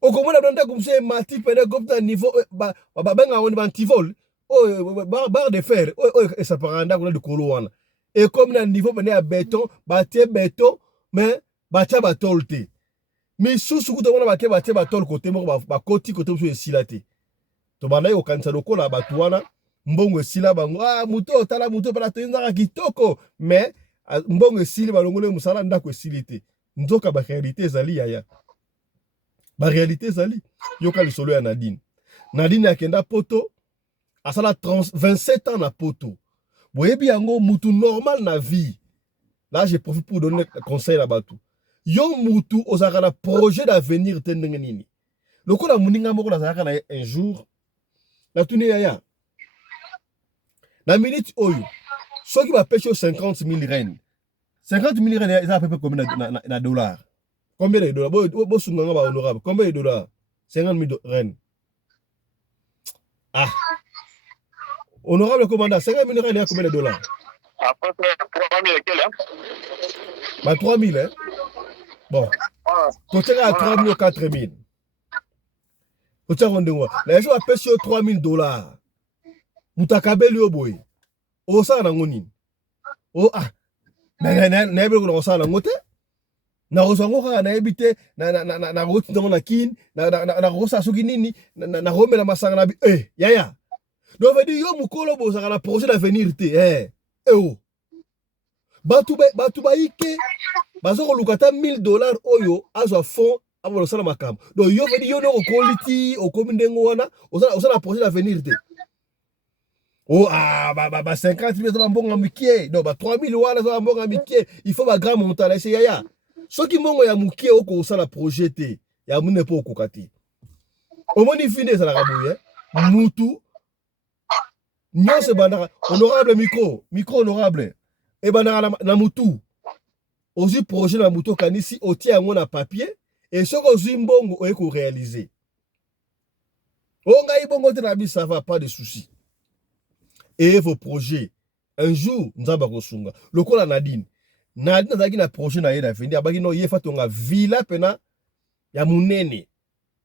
O ko na ndako mse mati pene comme ta niveau ba benga woni bantivol. Barre de fer. Et ça paranda ko na de kolo wana. Et comme na niveau pene à béton, batie béton, mais batia batolte. Mais sous kuta wana batie batol côté moko ba koti côté mso esilate. To bana yo kanisa lokola batu wana mbongo esila bango muto tala muto pala toyinzaka kitoko mais mbongo esili balongole musala ndako esilite nzoka ba réalité ezali yaya ba réalité ezali yoka lisolo ya Nadine akenda poto asala 27 ans na poto boyebi yango mutu normal na vie. Là je profite pour donner conseil à batu yo mutu ozaka na projet d'avenir tendenge nini lokola muninga moko nazaka na un jour la tournée yaya. La minute oyo. Ceux qui va pêcher 50 000 rennes. 50 000 rennes, ça à peu près combien de dollars? Combien de dollars? Bon, souvent, honorable. Combien de dollars? 50 000 rennes. Ah. Honorable commandant, 50 000 rennes, il y a combien de dollars? À peu près 3 000 et quel, hein? Bah, 3 000, hein? Bon. Côté à 3 000 ou 4 000. Côté à rendez-vous. Là, je vais pêcher 3 000 dollars. Mutakabeli oboy. Osa na ngoni. Oh ah. Na ebe ko osa na ngote. Na rozango ka na ebite na roti ndongo na kin na rosa soki nini na romela masanga na bi yaya. Donc veut dire yo mukolo bo za na projet d'avenir te oh. Batu ba ike bazo ko lukata $1000 oyo azo fond abo sala makam. Donc yo veut dire yo no ko quality o komi ndengo wana osa na projet d'avenir te. Oh, 50 000 za mbongo mikie. Non, 3 000 wana za mbongo mikie. Il faut ba grand montant là, c'est yaya. Soki mbongo ya mukie oko osala projet te, ya mune po okokati. Omoni finde za la kabuye. Mutu. Nyose bandaka honorable micro honorable. E bandaka na mutu. Ozi projet na mutu kanisi otia yango na papier et soko ozi mbongo oyeko réaliser. Onga ibongo te na bi ça va pas de souci. Et vos projets. Un jour, nous allons resunga. Le coup la Nadine azaki na projet na yena fendi abaki no yefa tonga villa pena ya munene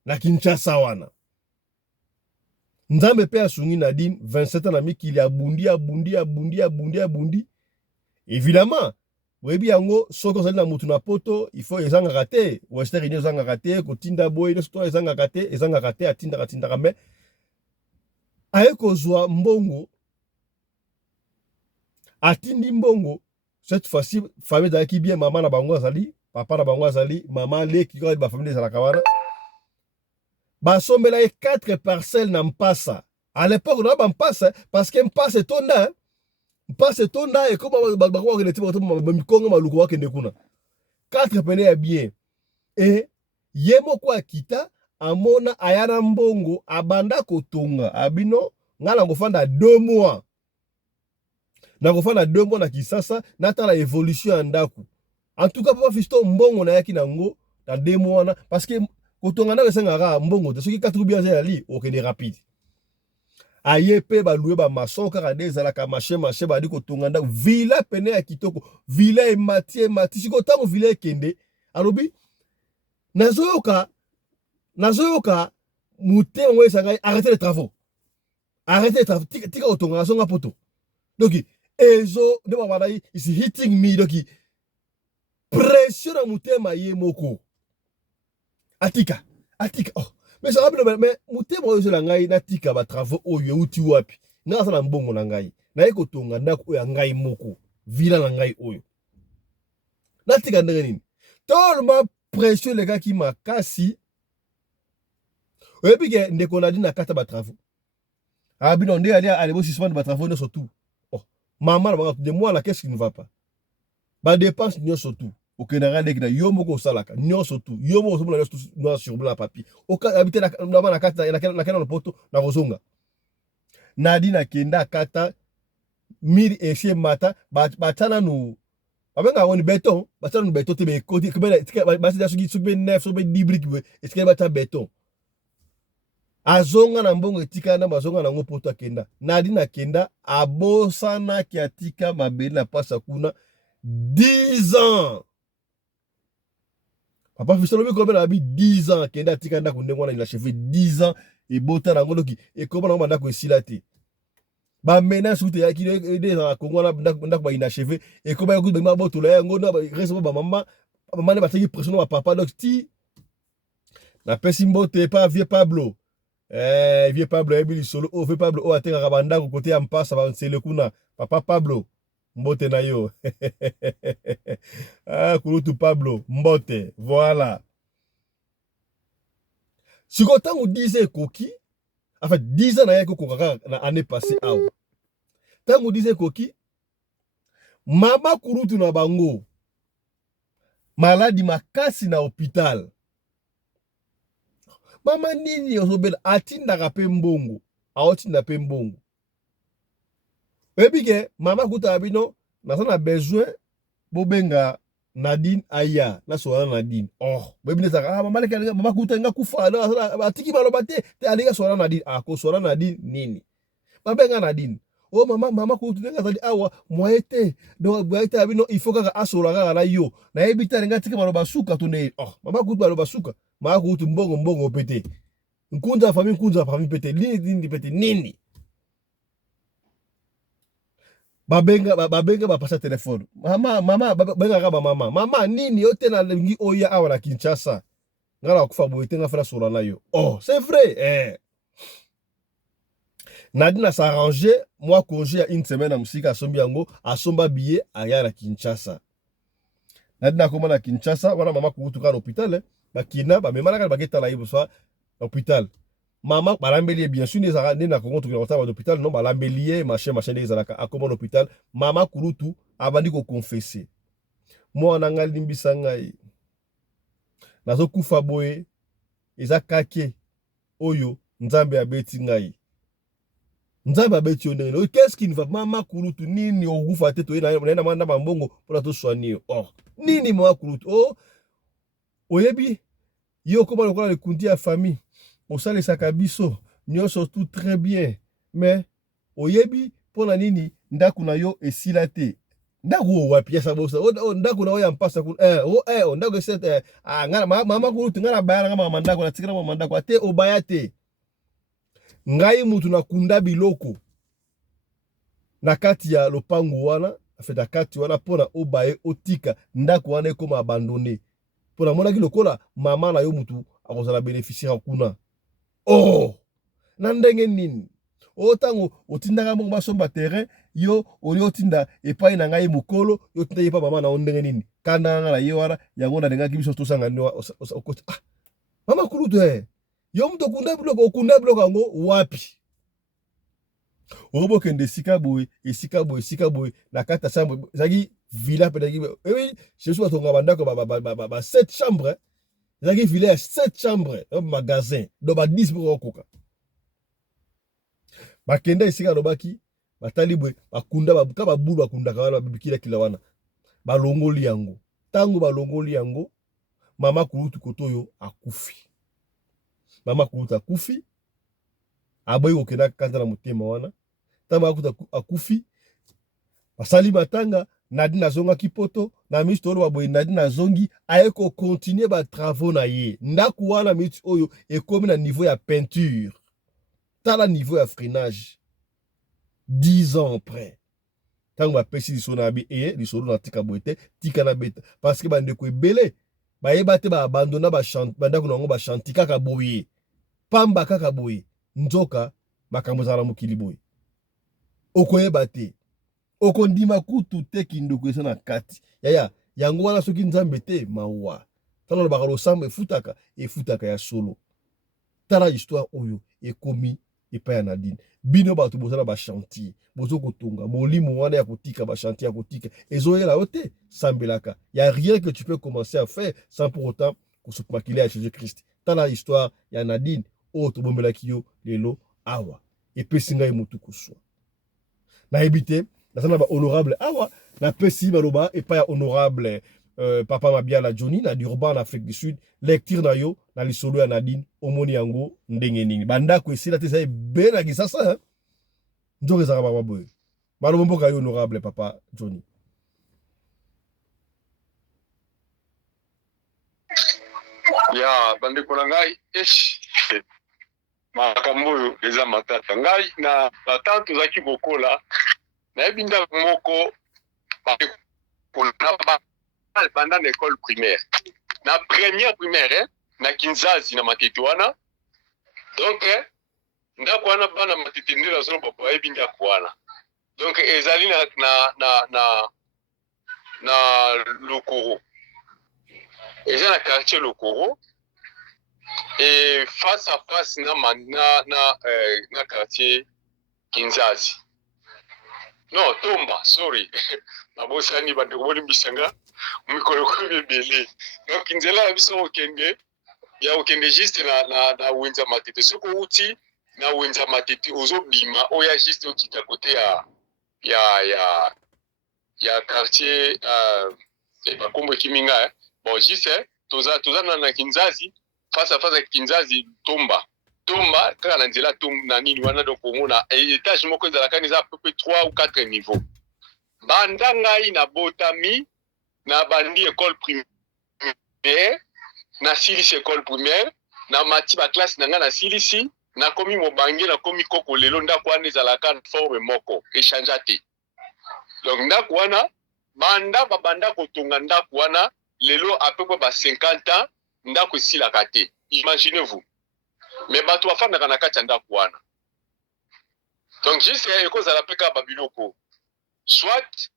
na Kinshasa wana. Nzambe pe asungi Nadine 27 ans na mikili abundi. Évidemment, webi yango soko zali na mutu na poto, il faut ezanga raté, Western Union ezanga raté, kotinda boy no sto ezanga raté atinda mais ayeko zwa mbongo atindi mbongo cette fois-ci famille d'aki bien maman na bango azali papa na bango azali maman leki ko ba famille za kawana ba sombela 4 parcelles na Mpasa. À l'époque on a Mpasa parce que Mpasa tonda et comme ba ko relati ba mikongo maluko wa kende kuna 4 pene ya bien et yemo kwa kita amona ayana mbongo abanda kotonga abino ngala ngofanda 2 mois. Na kofana 2 mois na Kisasa nata la évolution en ndaku. En tout cas papa fisto mbongo na yaki nango na 2 mois na parce que kotonga na senga mbongo te soki 4 bien ali okende rapide. Aye pe ba louer ba maçon kaka dezala ka marché ba di kotonga ndaku villa pene ya kitoko villa e mati siko tango villa kende alobi nazoyoka mute ngwe sanga arrêtez les travaux tika otonga songa poto. Donc ezo de babada is hitting me donc pression na mutema ye moko atika oh mais ça rappelle mais mutema oyo la ngai na tika ba travaux oyo uti wapi nga sala mbongo na ngai na yeko tonga ndako oyo ngai moko vila na ngai oyo na tika ndenge nini tellement pression les gars qui makasi oyebi ke ndeko na dina kata ba travaux abino nde ali bo suspendre ba travaux surtout. Maman, de moi, là, qu'est-ce qui ne va pas? Bah, dépense, n'y a surtout. Au Canada, yo moko salaka, n'y a surtout. Yo moko noir sur blanc papier. Au cas habiter la carte, la poto, la rozonga. Nadine kenda kata, miri et chez mata, batana nous, abenga woni béton bata no béton te be côté que ba se da suki be 9 so be 10 briques we est-ce que bata béton azonga na mbongo etika na bazonga na ngopoto akenda Nadine akenda abosana ki atika mabeli na pasa kuna 10 ans papa fisolobi ko bela bi 10 ans akenda atika ndako ndenge wana il a chauffé 10 ans et bota na ngoloki et comment na ndako esilate ba mena soute ya ki ede na Congo na ndako ba inachevé et comment ya kuba boto la yango na reste ba mama ne ba teki pression ba papa donc ti na pesi mbote pas vieux Pablo vieux Pablo ebili solo o vieux Pablo o atenga kabanda ko côté ya mpasa ba nsele kuna papa Pablo mbote na yo ah kulutu Pablo mbote voilà si quand on disait koki en fait 10 ans na yako kokaka na année passée awo tant on disait koki mama kurutu na bango maladi makasi na hôpital mama nini ozobela atindaka pe mbongo aotinda pe mbongo ebike mama kuta bino na besoin bobenga Nadine aya na soana Nadine bebine saka mama leka mama kuta nga kufa na atiki baloba te alinga soana Nadine ko soana Nadine nini babenga Nadine mama kuta nga zali awa moyete do boyete abino il faut kaka asola kaka na yo na ebita nga tiki baloba suka to ne mama kuta baloba suka mama kuta mbongo pete nkunza famille pete nini pete nini babenga ba passa téléphone mama benga ka mama nini yote na lingi oya awa na Kinshasa ngala kufa boyete nga fera sola na yo c'est vrai Nadine s'arranger moi congé à une semaine à musika asombi yango asomba billet aya na Kinshasa Nadine akoma na Kinshasa wana mama kutuka na hôpital bakina ba memala ka bageta la yibusa hôpital mama balambeli bien sûr nezaka na Congo to na hôpital non balambeli machin ezalaka akoma l'hôpital mama kurutu abandi ko confesser moi na ngali limbisa ngai nazo kufa boye eza kake oyo nzambe abeti ngai nzambe abeti onene qu'est-ce qui ne va mama kurutu nini okufa te to ina manda mambongo pona to soigner nini mama kurutu oyebi yo koma lokola le kundi ya famille osale sakabiso nyonso tout très bien mais oyebi pona nini ndako na yo esila te ndako wapi ya sabosa ndako na oya mpasa ku ndako esete ngala mama kurutu ngala bayana ngama mandako na tikira mandako ate obaya te ngai mutu na kunda biloko na kati ya lopango wana afeta kati wana pona obaye otika ndako wana ekoma abandonné pona mona ki lokola mama na yo mutu akozala bénéficiaire kuna na ndenge nini tango otindaka mbongo basomba terrain yo oli otinda epai na ngai mokolo yo tinda yepa mama na ndenge nini kanda nga na ye wana yango na ndengaki biso tosanga ndio mama kurutu yo mto okunda biloko yango wapi okobokende esika boye na kati ya chambre ezalaki villa pedaki jesu batonga bandako ba 7 chambres ezalaki villa ya 7 chambres magasin do ba 10 moko okoka bakenda esika lobaki batali boye bakunda babuka babulu bakundaka wana babikila kila wana balongoli yango tango balongoli yango mama kurutu kotoyo akufi mama kurutu akufi aboyi kokenda kanda na motema wana tamba akufi basali matanga Nadine azongaki poto na misi tolo baboye Nadine azongi aye ko continuer ba travaux na ye ndako wana miti oyo ekomi na niveau ya peinture tala niveau ya freinage 10 ans après tango bapesi lisolo na bi lisolo na tika boete tika na beta parce que bandeko ebele bayeba te baabandona bandako nango bashanti kaka boye pamba kaka boye nzoka makambo ezala mokili boye okoyeba te okondima kutu te kindoko eza na kati yaya yango wana soki nzambe te mawa tala lobaka losambo efutaka ya solo tala histoire oyo ekomi epai ya Nadine bino bato bozala bashantier bozo kotonga molimo wana ya kotika bashantier ya kotika ezoyela yo te sambelaka ya rien que tu peux commencer à faire sans pour autant kosopakilia ya Jésus-Christ tala histoire ya Nadine oyo tobombelaki yo lelo awa epesi ngai motu koswa nayebi te naza na ba honorable awa Na pesi maloba et pas honorable papa Mabiala Johnny na Durban en Afrique du Sud lecture na yo na lisolo ya Nadine omoni yango ndenge nini banda ko esila te sai bena kisasa hein ndoke za baba boy maloba mboka yo honorable papa Johnny. Ya bandeko na ngai makambo oyo eza matata ngai na batante tozalaki kokola nayebi ndako moko banda na école primaire na première primaire na Kinzazi na Matete wana donc ndako wana bana Matete nde nazoloba bayebi ndako wana donc ezali na Lokoro eza na quartier Lokoro et face à face na quartier Kinzazi. Non, Tomba, sorry. Nabosani bandeko bolimbisanga mikolo ko bebele. Donc Kinzela biso okende ya okende juste na Wenza Matete. Soko uti na Wenza Matete ozobima oya juste okita côté ya quartier bakombo kiminga bon juste toza na Kinzazi face à face avec Kinzazi Tomba kaka na nzela na nini wana donc omona étage moko ezalaka eza à peu près 3 ou 4 niveaux banda ngai na botami na bandi école primaire na silisi école primaire na mati ba classe na nga na silisi na komi mobange na komi koko lelo ndako wana ezalaka forme moko échange te donc ndako wana banda kotonga ndako wana lelo à peu près ba 50 ans ndako esilaka te imaginez-vous mais bato bafandaka na kati ya ndako wana donc juste ekozala mpe kaka babiloko soit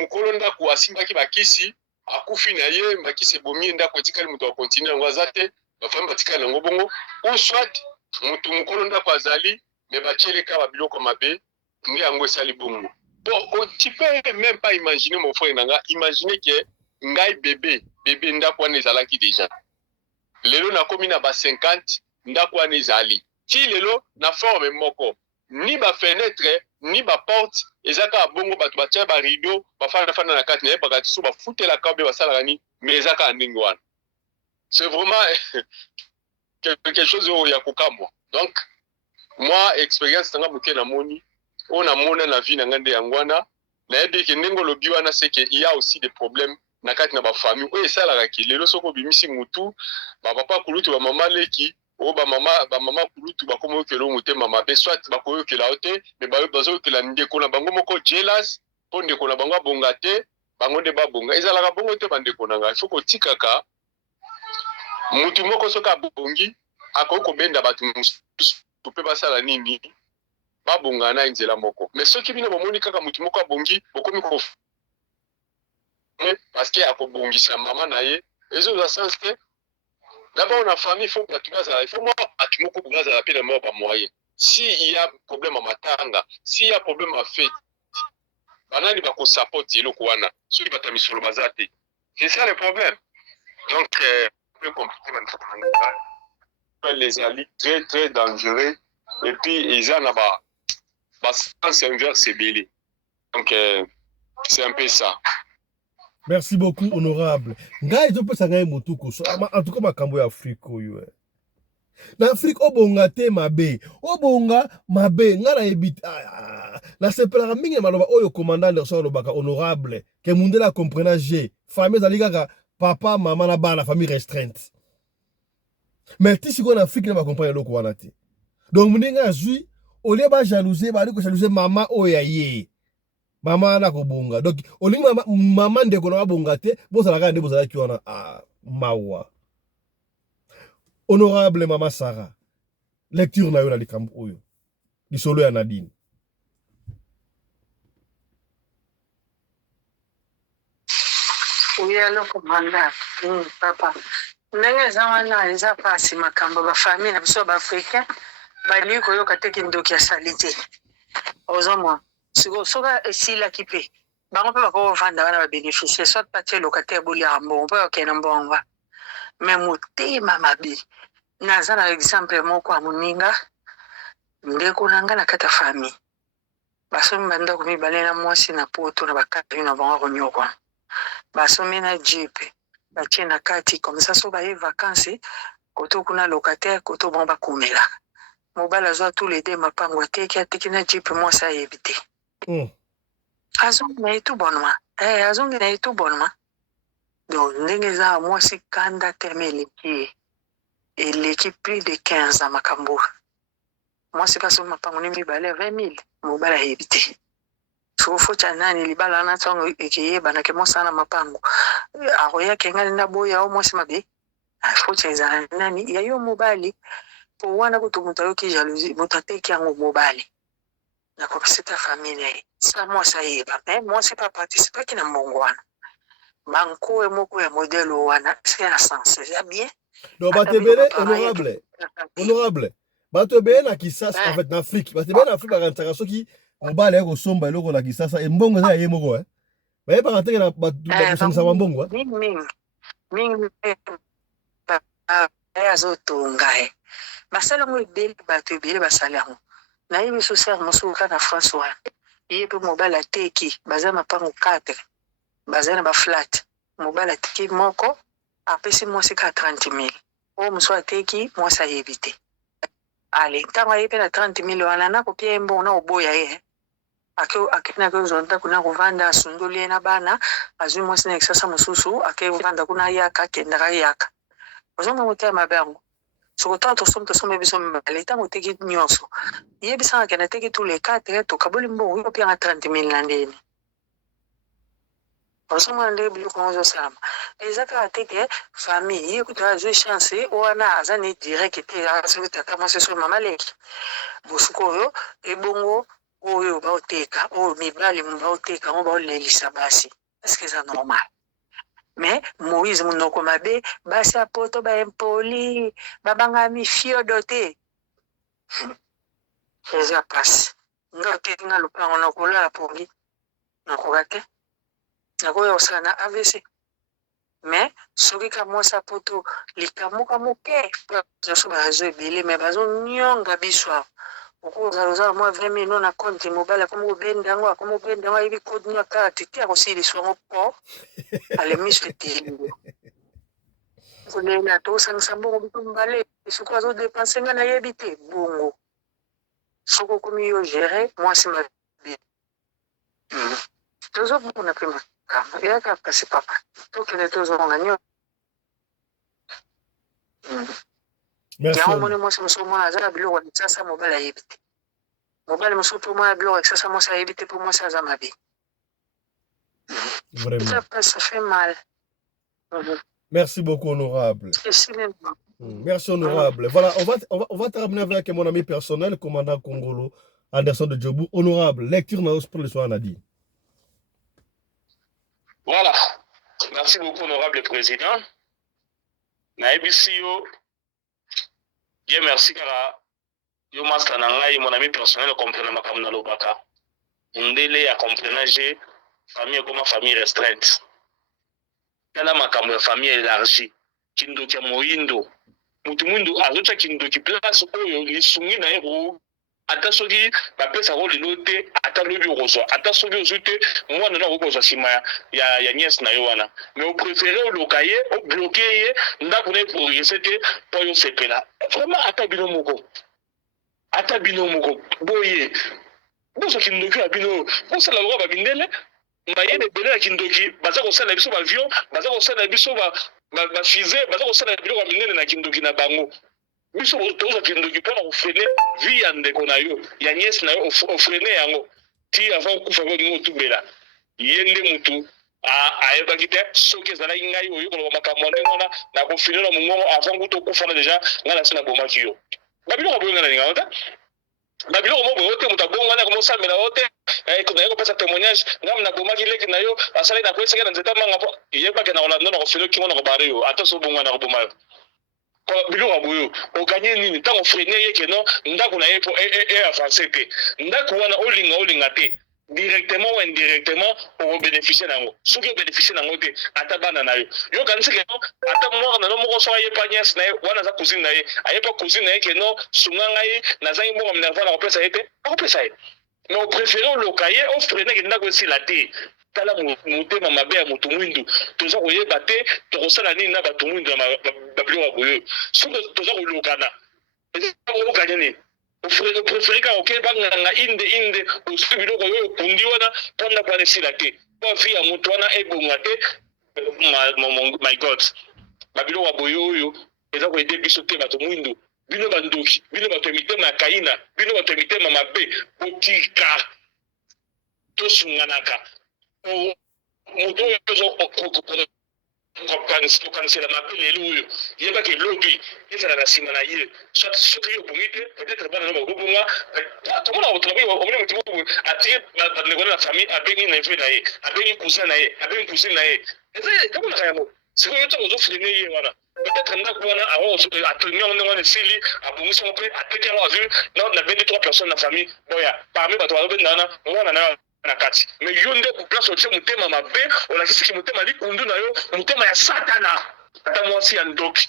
mokolo ndako asimbaki bakisi akufi na ye bakisi ebomi ndako etikali moto akontinue yango aza te bafami batikali yango bongo ou soit motu mokolo ndako azali me batieleka babiloko mabe nde yango esali bongo bon tu peux même pas imaginer mon frère nanga imaginer que ngai bébé ndako wana ezalaki déjà lelo nakomi na ba 50 ndako wana ezali ti lelo na forme moko ni ba fenêtre ni ba porte ezaka bongo bato batia ba rideau bafana na kati na yebaka tiso bafutelaka be basalaka ni mais ezaka ndenge wana c'est vraiment quelque chose ya kokambwa donc moi expérience tanga moke na moni on a mona na vie na ngande yangwana na yebi ke ndenge lobi wana c'est que il y a aussi des problèmes na kati na ba famille oyo esalaka ki lelo soko bimisi mutu ba papa kulutu ba mama leki o ba mama kulutu ba komo kelo mutema mabe soit ba koyo kela ote me ba bazo kela ndeko na bango moko jealous po ndeko na bango bonga te bango nde ba bonga ezalaka bongo te bandeko na ngai foko tikaka mutu moko soka bongi akoko benda batu tupe basala nini babonga na nzela moko mais soki bino bomoni kaka mutu moko abongi bokomi ko parce que akobongisa mama na ye ezo za sens te d'abord na famille faut il faut moi atumoko kugaza la pena mort par moyen si il y a problème à matanga si il y a problème à fête banani ba ko support eloko wana soki batamisolo bazate c'est ça le problème donc plus compliqué les alliés très très dangereux et puis ils en a ba sens inverse belé donc c'est un peu ça. Merci beaucoup, honorable. Ngai to pesa ngai motuko so en tout cas makambo ya Afrique oyo. Na Afrique obonga te mabe. Obonga mabe ngala ebit na sepela mingi maloba oyo commandant de so lobaka honorable ke mundela comprena G. Famille zalikaka papa maman na bana famille restreinte. Mais ti siko na Afrique na ba comprendre loko wana te. Donc mundinga azui ole ba jalouser ba ko jalouser mama oya ye. Mama na kobonga donc olingi mama ndeko na bonga te bozalaka nde bozalaki wana mawa honorable mama Sarah lecture na yo na likambo oyo lisolo ya Nadine. Oui, alors commandant papa ndenge za wana eza pasi makambo ba famille na biso ba africain bali koyoka te kindoki ya salite ozomwa siko soka esila kipe bango pe bako vanda bana ba bénéficier soit patie locataire boli ambo pe okena mbonga mais motema mabe naza na exemple moko amuninga ndeko nanga na kata famille basomi bandako mibale na mwasi na poto na bakati na bango konyokwa basomi na jeep batie na kati comme ça so baye vacances koto kuna locataire koto bon bakomela mobali azwa tous les deux mapango ateki na jeep mwasi ayebi te azongi na ye tout bonnement azongi na ye tout bonnement donc ndenge eza mwasi kanda teme eleki plus de 15 ans makambo mwasi kasi mapango ni mibale 20 000 mobali ayebi te sofo cha nani libala na tongo ekiyeba na kemosana mapango aroya kengali na boya o mwasi mabe afo cha za nani ya yo mobali po wana kutomuta yo ki jalousie mutateki yango mobali na ko c'est famille ça moi ça y est mais moi c'est pas participer qui na mbongwana banko moko ya modèle wana c'est un sens c'est bien donc batebele honorable batebele na kisasa en fait na Afrique batebele na Afrique bakantaka soki mobali ya kosomba eloko na kisasa embongo za ye moko baye bakantaka na bakusangisa mbongo mingi azotonga basala mo ebele bato ebele basala yango nayebi so ser mosuka na France wana ye mpe mobali ateki baza mapango 4 baza na baflat mobali ateki moko apesi mwasi ka 30 000 oyo mosu ateki mwasi ayebi te ale ntango ayebi mpe na 30 000 wana nakopia ye mbongo na koboya ye akena kozwa ndako na kovanda asundoli ye na bana azwi mwasi na kisasa mosusu akovanda kuna yaka akendaka yaka ozonga motema mabe yango sokotala tosombe biso mibale ntango oteki nyonso yebisanga kende ateki tous les 4 tokaboli mbongo yo mpe yanga 30 000 na ndeni ozomona ndenge biloko ngo ozosalama eza kaka teke famille ye kutu azwi chance wana aza ne direct te asoki tata mwasi so mama leki bosuku oyo ebongo oyo baoteka oyo mibali baoteka ngo baolelisa basi eske eza normal mais Moïse munoko mabe basi apoto baimpoli babangami fiodo te eza pasi nga oteki nga lupango nakolala pongi nakoka te nakoya kosala na AVC mais soki ka mwasi apoto likamuka moke baso barezo ebele mais bazonyonga biso awa okozala mwa 20 000 na compte mobile akomi kobenda yango ayebi kode na karte te akosiliswa yango po alemiso etelingo kolela tosangisa mbongo biso mibale soki azodepanse nga nayebi te bongo soki okomi yo gere mwasi mabe tozobona mpe makambo eyaka kasi papa tokende tozonga nyo yango moni mwasi mosuku mona aza na biloko ya kisasa mobali ayebi te mobali mosuku mpe mona biloko ya kisasa mwasi ayebi te mpo mwasi aza mabe vraiment ça fait mal. merci beaucoup honorable merci honorable voilà on va terminer avec mon ami personnel commandant Congolo Anderson de Djobou honorable lecture na pour le soir Nadi. Voilà, merci beaucoup honorable président na ebisi yo Dieu merci kala yo master na ngai mon ami personnel comprendre makambo na lobaka ndele ya comprendre famille comme famille restreinte tala makambo ya famille élargie kindoki ya moyindo mutu mundu azocha kindoki place oyo lisungi na yero ata soki bapesa ko lelo te ata lobi okozwa ata soki ozwi te mwana na okozwa sima ya nièce na yo wana mais au préféré oloka ye obloqué ye ndako na progresser te po yo sepela vraiment ata bino moko boye boso kindoki ya bino boso la roba bindele mbayene bele ya kindoki baza kosala biso ba avion baza kosala biso ba fusée baza kosala biloko minene na kindoki na bango biso toza kindoki mpona kofrene vie ya ndeko na yo ya nièce na yo ofrene yango ti avant kufa ko otubela ye nde mutu ayebaki te soki ezalaki ngai oyo koloba makambo ndenge wana na kofrene na mongongo avant kuta okufa na deja ngai na se na bomaki yo babiloko boyo ngai na lingaka te babiloko mo boyo te moto abongo wana komosambela yo te na ye kopesa témoignage ngam na bomaki leki na yo asali na koyesaki na nzeta manga po yebaki na kolanda na kofrene kingo na kobare yo ata so bongo na koboma yo biloko boyo oganye nini ntango frene ye keno ndako na ye po avance te ndako wana olinga te directement ou indirectement okobénéficie nango soki obénéficie nango te ata bana na yo yokanisi keno ata mwaka na no moko so ayepa nièce na ye wana aza cousine na ye ayepa cousine na ye keno sunga ngai nazangi mbongo minerva na kopesa ye te akopesa ye mais on préfère le cahier, on freinait que ndako si la té. Tala motema mabe ya moto mwindu. Toza koyeba te, tokosala nini na bato mwindu na babilo boyo. Soki toza kolokana. Eza kolokana nini? On préfère ka ok banganga inde osi biloko oyo kundi wana panda pale si la té. Ba fi ya moto wana ebonga te. My God. Babilo wa boyo oyo eza ko aider biso te bato mwindu. Bino bandoki, bino bato mitema ya kaina, bino bato mitema mabe, otika. Tosunganaka. Moto oyo kokanisela mapele eloyo yeba ke lobi ezala na nsima na ye soki yo obongi te peut-être bana no bakobonga tomona otolobi omoni moto moko atie bandeko na famille abengi neveu na ye abengi cousin na ye abengi cousine na ye eza kamonaka yango sikoyo ntango ozofrene ye wana peut-être ndako wana atoni yango ndenge wana esili abongisi yango mpe ateki yango avu nabendi 3 personnes na famille boya parmi bato bazobenda wana mwana na na kati mais yo nde place otie motema mabe olakisiki motema likundu na yo motema ya satana tata mwasi ya ndoki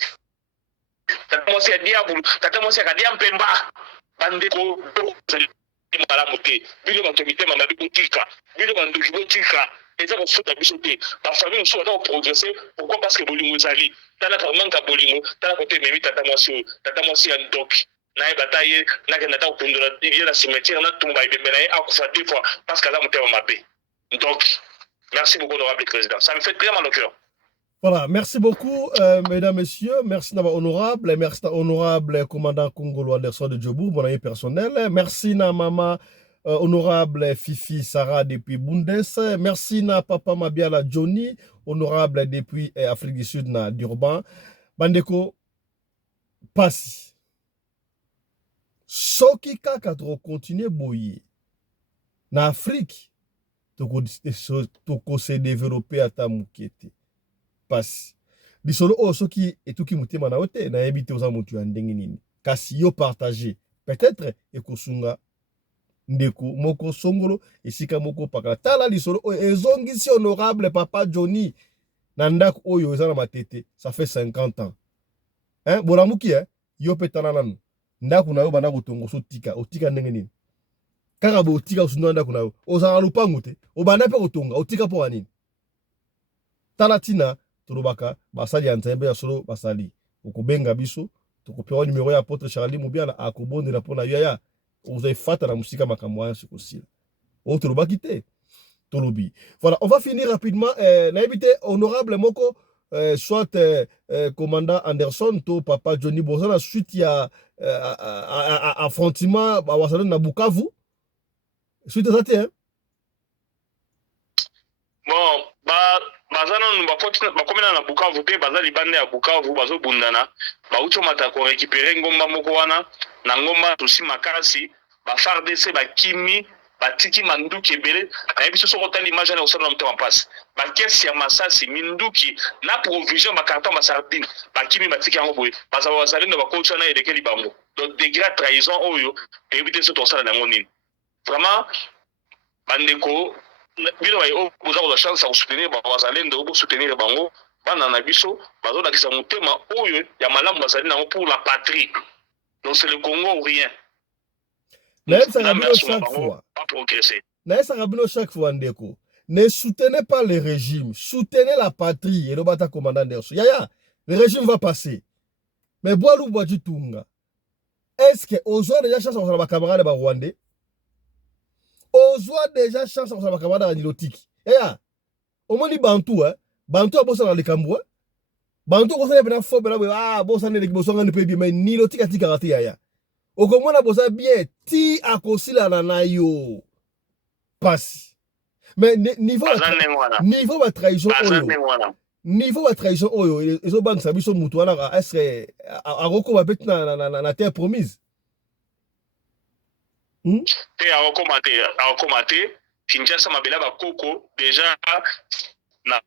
tata mwasi ya diabulu tata mwasi ya kadia mpemba bandeko malamu te bino bato mitema mabe botika bino bandoki botika eza kofuta biso te bafamille mosusu baza koprogresse pourquoi parce que bolingo ezali tala kamanka bolingo tala kote ememi tata mwasi oyo tata mwasi ya ndoki naye bataye nakenda ta kopundola ye na cimetière natumba ebembe na ye akufa 2 fois parce qu'aza motema mabe. Donc merci beaucoup honorable président, ça me fait très mal au cœur. Voilà, merci beaucoup, mesdames, messieurs. Merci d'avoir honorable. Merci à honorable commandant Congolo Anderson de Djobour, mon ami personnel. Merci à maman honorable Fifi Sarah depuis Bundes. Merci à papa Mabiala Johnny, honorable depuis Afrique du Sud, na Durban. Bandeko, passi. Soki kaka to continue boye. Na Afrique, to se développer ata mukete. Passe. Bisolo o soki etuki mutema na ote na ebite oza mutu ya ndenge nini. Kasi yo partager. Peut-être ekosunga ndeko moko songolo esika moko pakala. Tala lisolo o ezongisi honorable papa Johnny na ndako oyo eza na matete. Ça fait 50 ans. Hein, boramuki yo petana nanu. Ndako na yo bana kotongo so tika, otika ndenge nini. Kaka bo otika osunda ndako na yo. Ozala lupango te. Obana pe kotonga, otika po nini. Tala tina Tolobaka, basali ya nzembe ya solo basali. Okobenga biso, tokopewa numéro ya apôtre Charlie Mubiala akobonde na pona yaya. Ozaï fata na musika makamwa ce possible. O tolobaki te. Tolobi. Voilà, on va finir rapidement. Na évité honorable moko soit commandant Anderson to papa Johnny Bozana suite ya affrontement ba wasalo na Bukavu. Suite à ça hein. Bon, bazana bakomena na Bukavu te baza libande ya Bukavu bazo bundana baucho mata ko récupérer ngomba moko wana na ngomba tosi makasi ba FARDC ba kimi batiki manduki ebele na biso soko tali image na osala na mtema passe ba kesi ya masasi minduki na provision ba carton ba sardine ba kimi batiki yango boye baza bazalendo ba coach na edeke libango donc degré de trahison oyo éviter ce tosala na ngoni vraiment bandeko bino bayo boza ko chance à soutenir ba bazalendo ko soutenir bango bana na biso bazo lakisa mutema oyo ya malamu bazali nango pour la patrie. Donc c'est le Congo ou rien. Naïsa Rabino chaque fois, Ndeko. Ne soutenez pas le régime, soutenez la patrie. Et le bata commandant d'Erso. Yaya, le régime va passer. Mais Boalou Boadjitunga, est-ce que Ozoa déjà chance à la camarade de Rwandais? Ozoa déjà chance à la camarade de Nilotiki. Yaya, au moins, Bantou, hein? Bantou a bossé dans les Cambouis. Bantou a bossé dans les Cambouis. Ah, bossé dans les Cambouis. Mais Nilotiki a dit karaté, Yaya. Okomona bosa bien ti akosila na yo passe mais niveau ba trahison oyo niveau ba trahison oyo ezo bank sabiso mutu wana est-ce aroko ba beti na terre promise te akomate Kinshasa mabela ba koko déjà na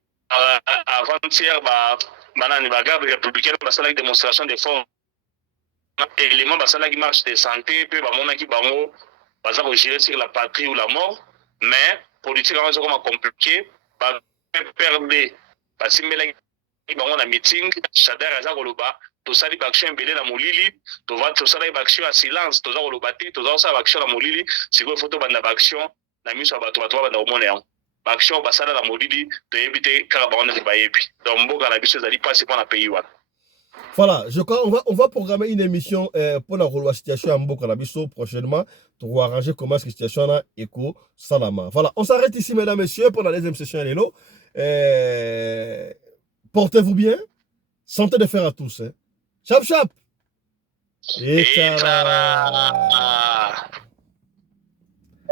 avant-hier ba banani ba garde républicaine ba sala démonstration de force élément basala qui marche de santé pe bamona ki bango baza ko gérer sur la patrie ou la mort mais politique a comme compliqué ba perdre basimbela ki bango na meeting Chadar aza koloba tosali baction ebele na molili tosala baction ya silence toza koloba te toza kosala baction na molili sikoyo fo tobanda baction na miso ya bato babanda komona yango baction basala na molili toyebi te kaka bango ndenge bayebi donc mboka na biso ezali mpasi mpo na pays wana. Voilà, je crois on va programmer une émission pour la situation à Mboka Nabiso prochainement pour arranger comment cette situation là éco salama. Voilà, on s'arrête ici mesdames et messieurs pour la deuxième session Hello. Portez-vous bien. Santé de fer à tous. Hein. Chap chap. Et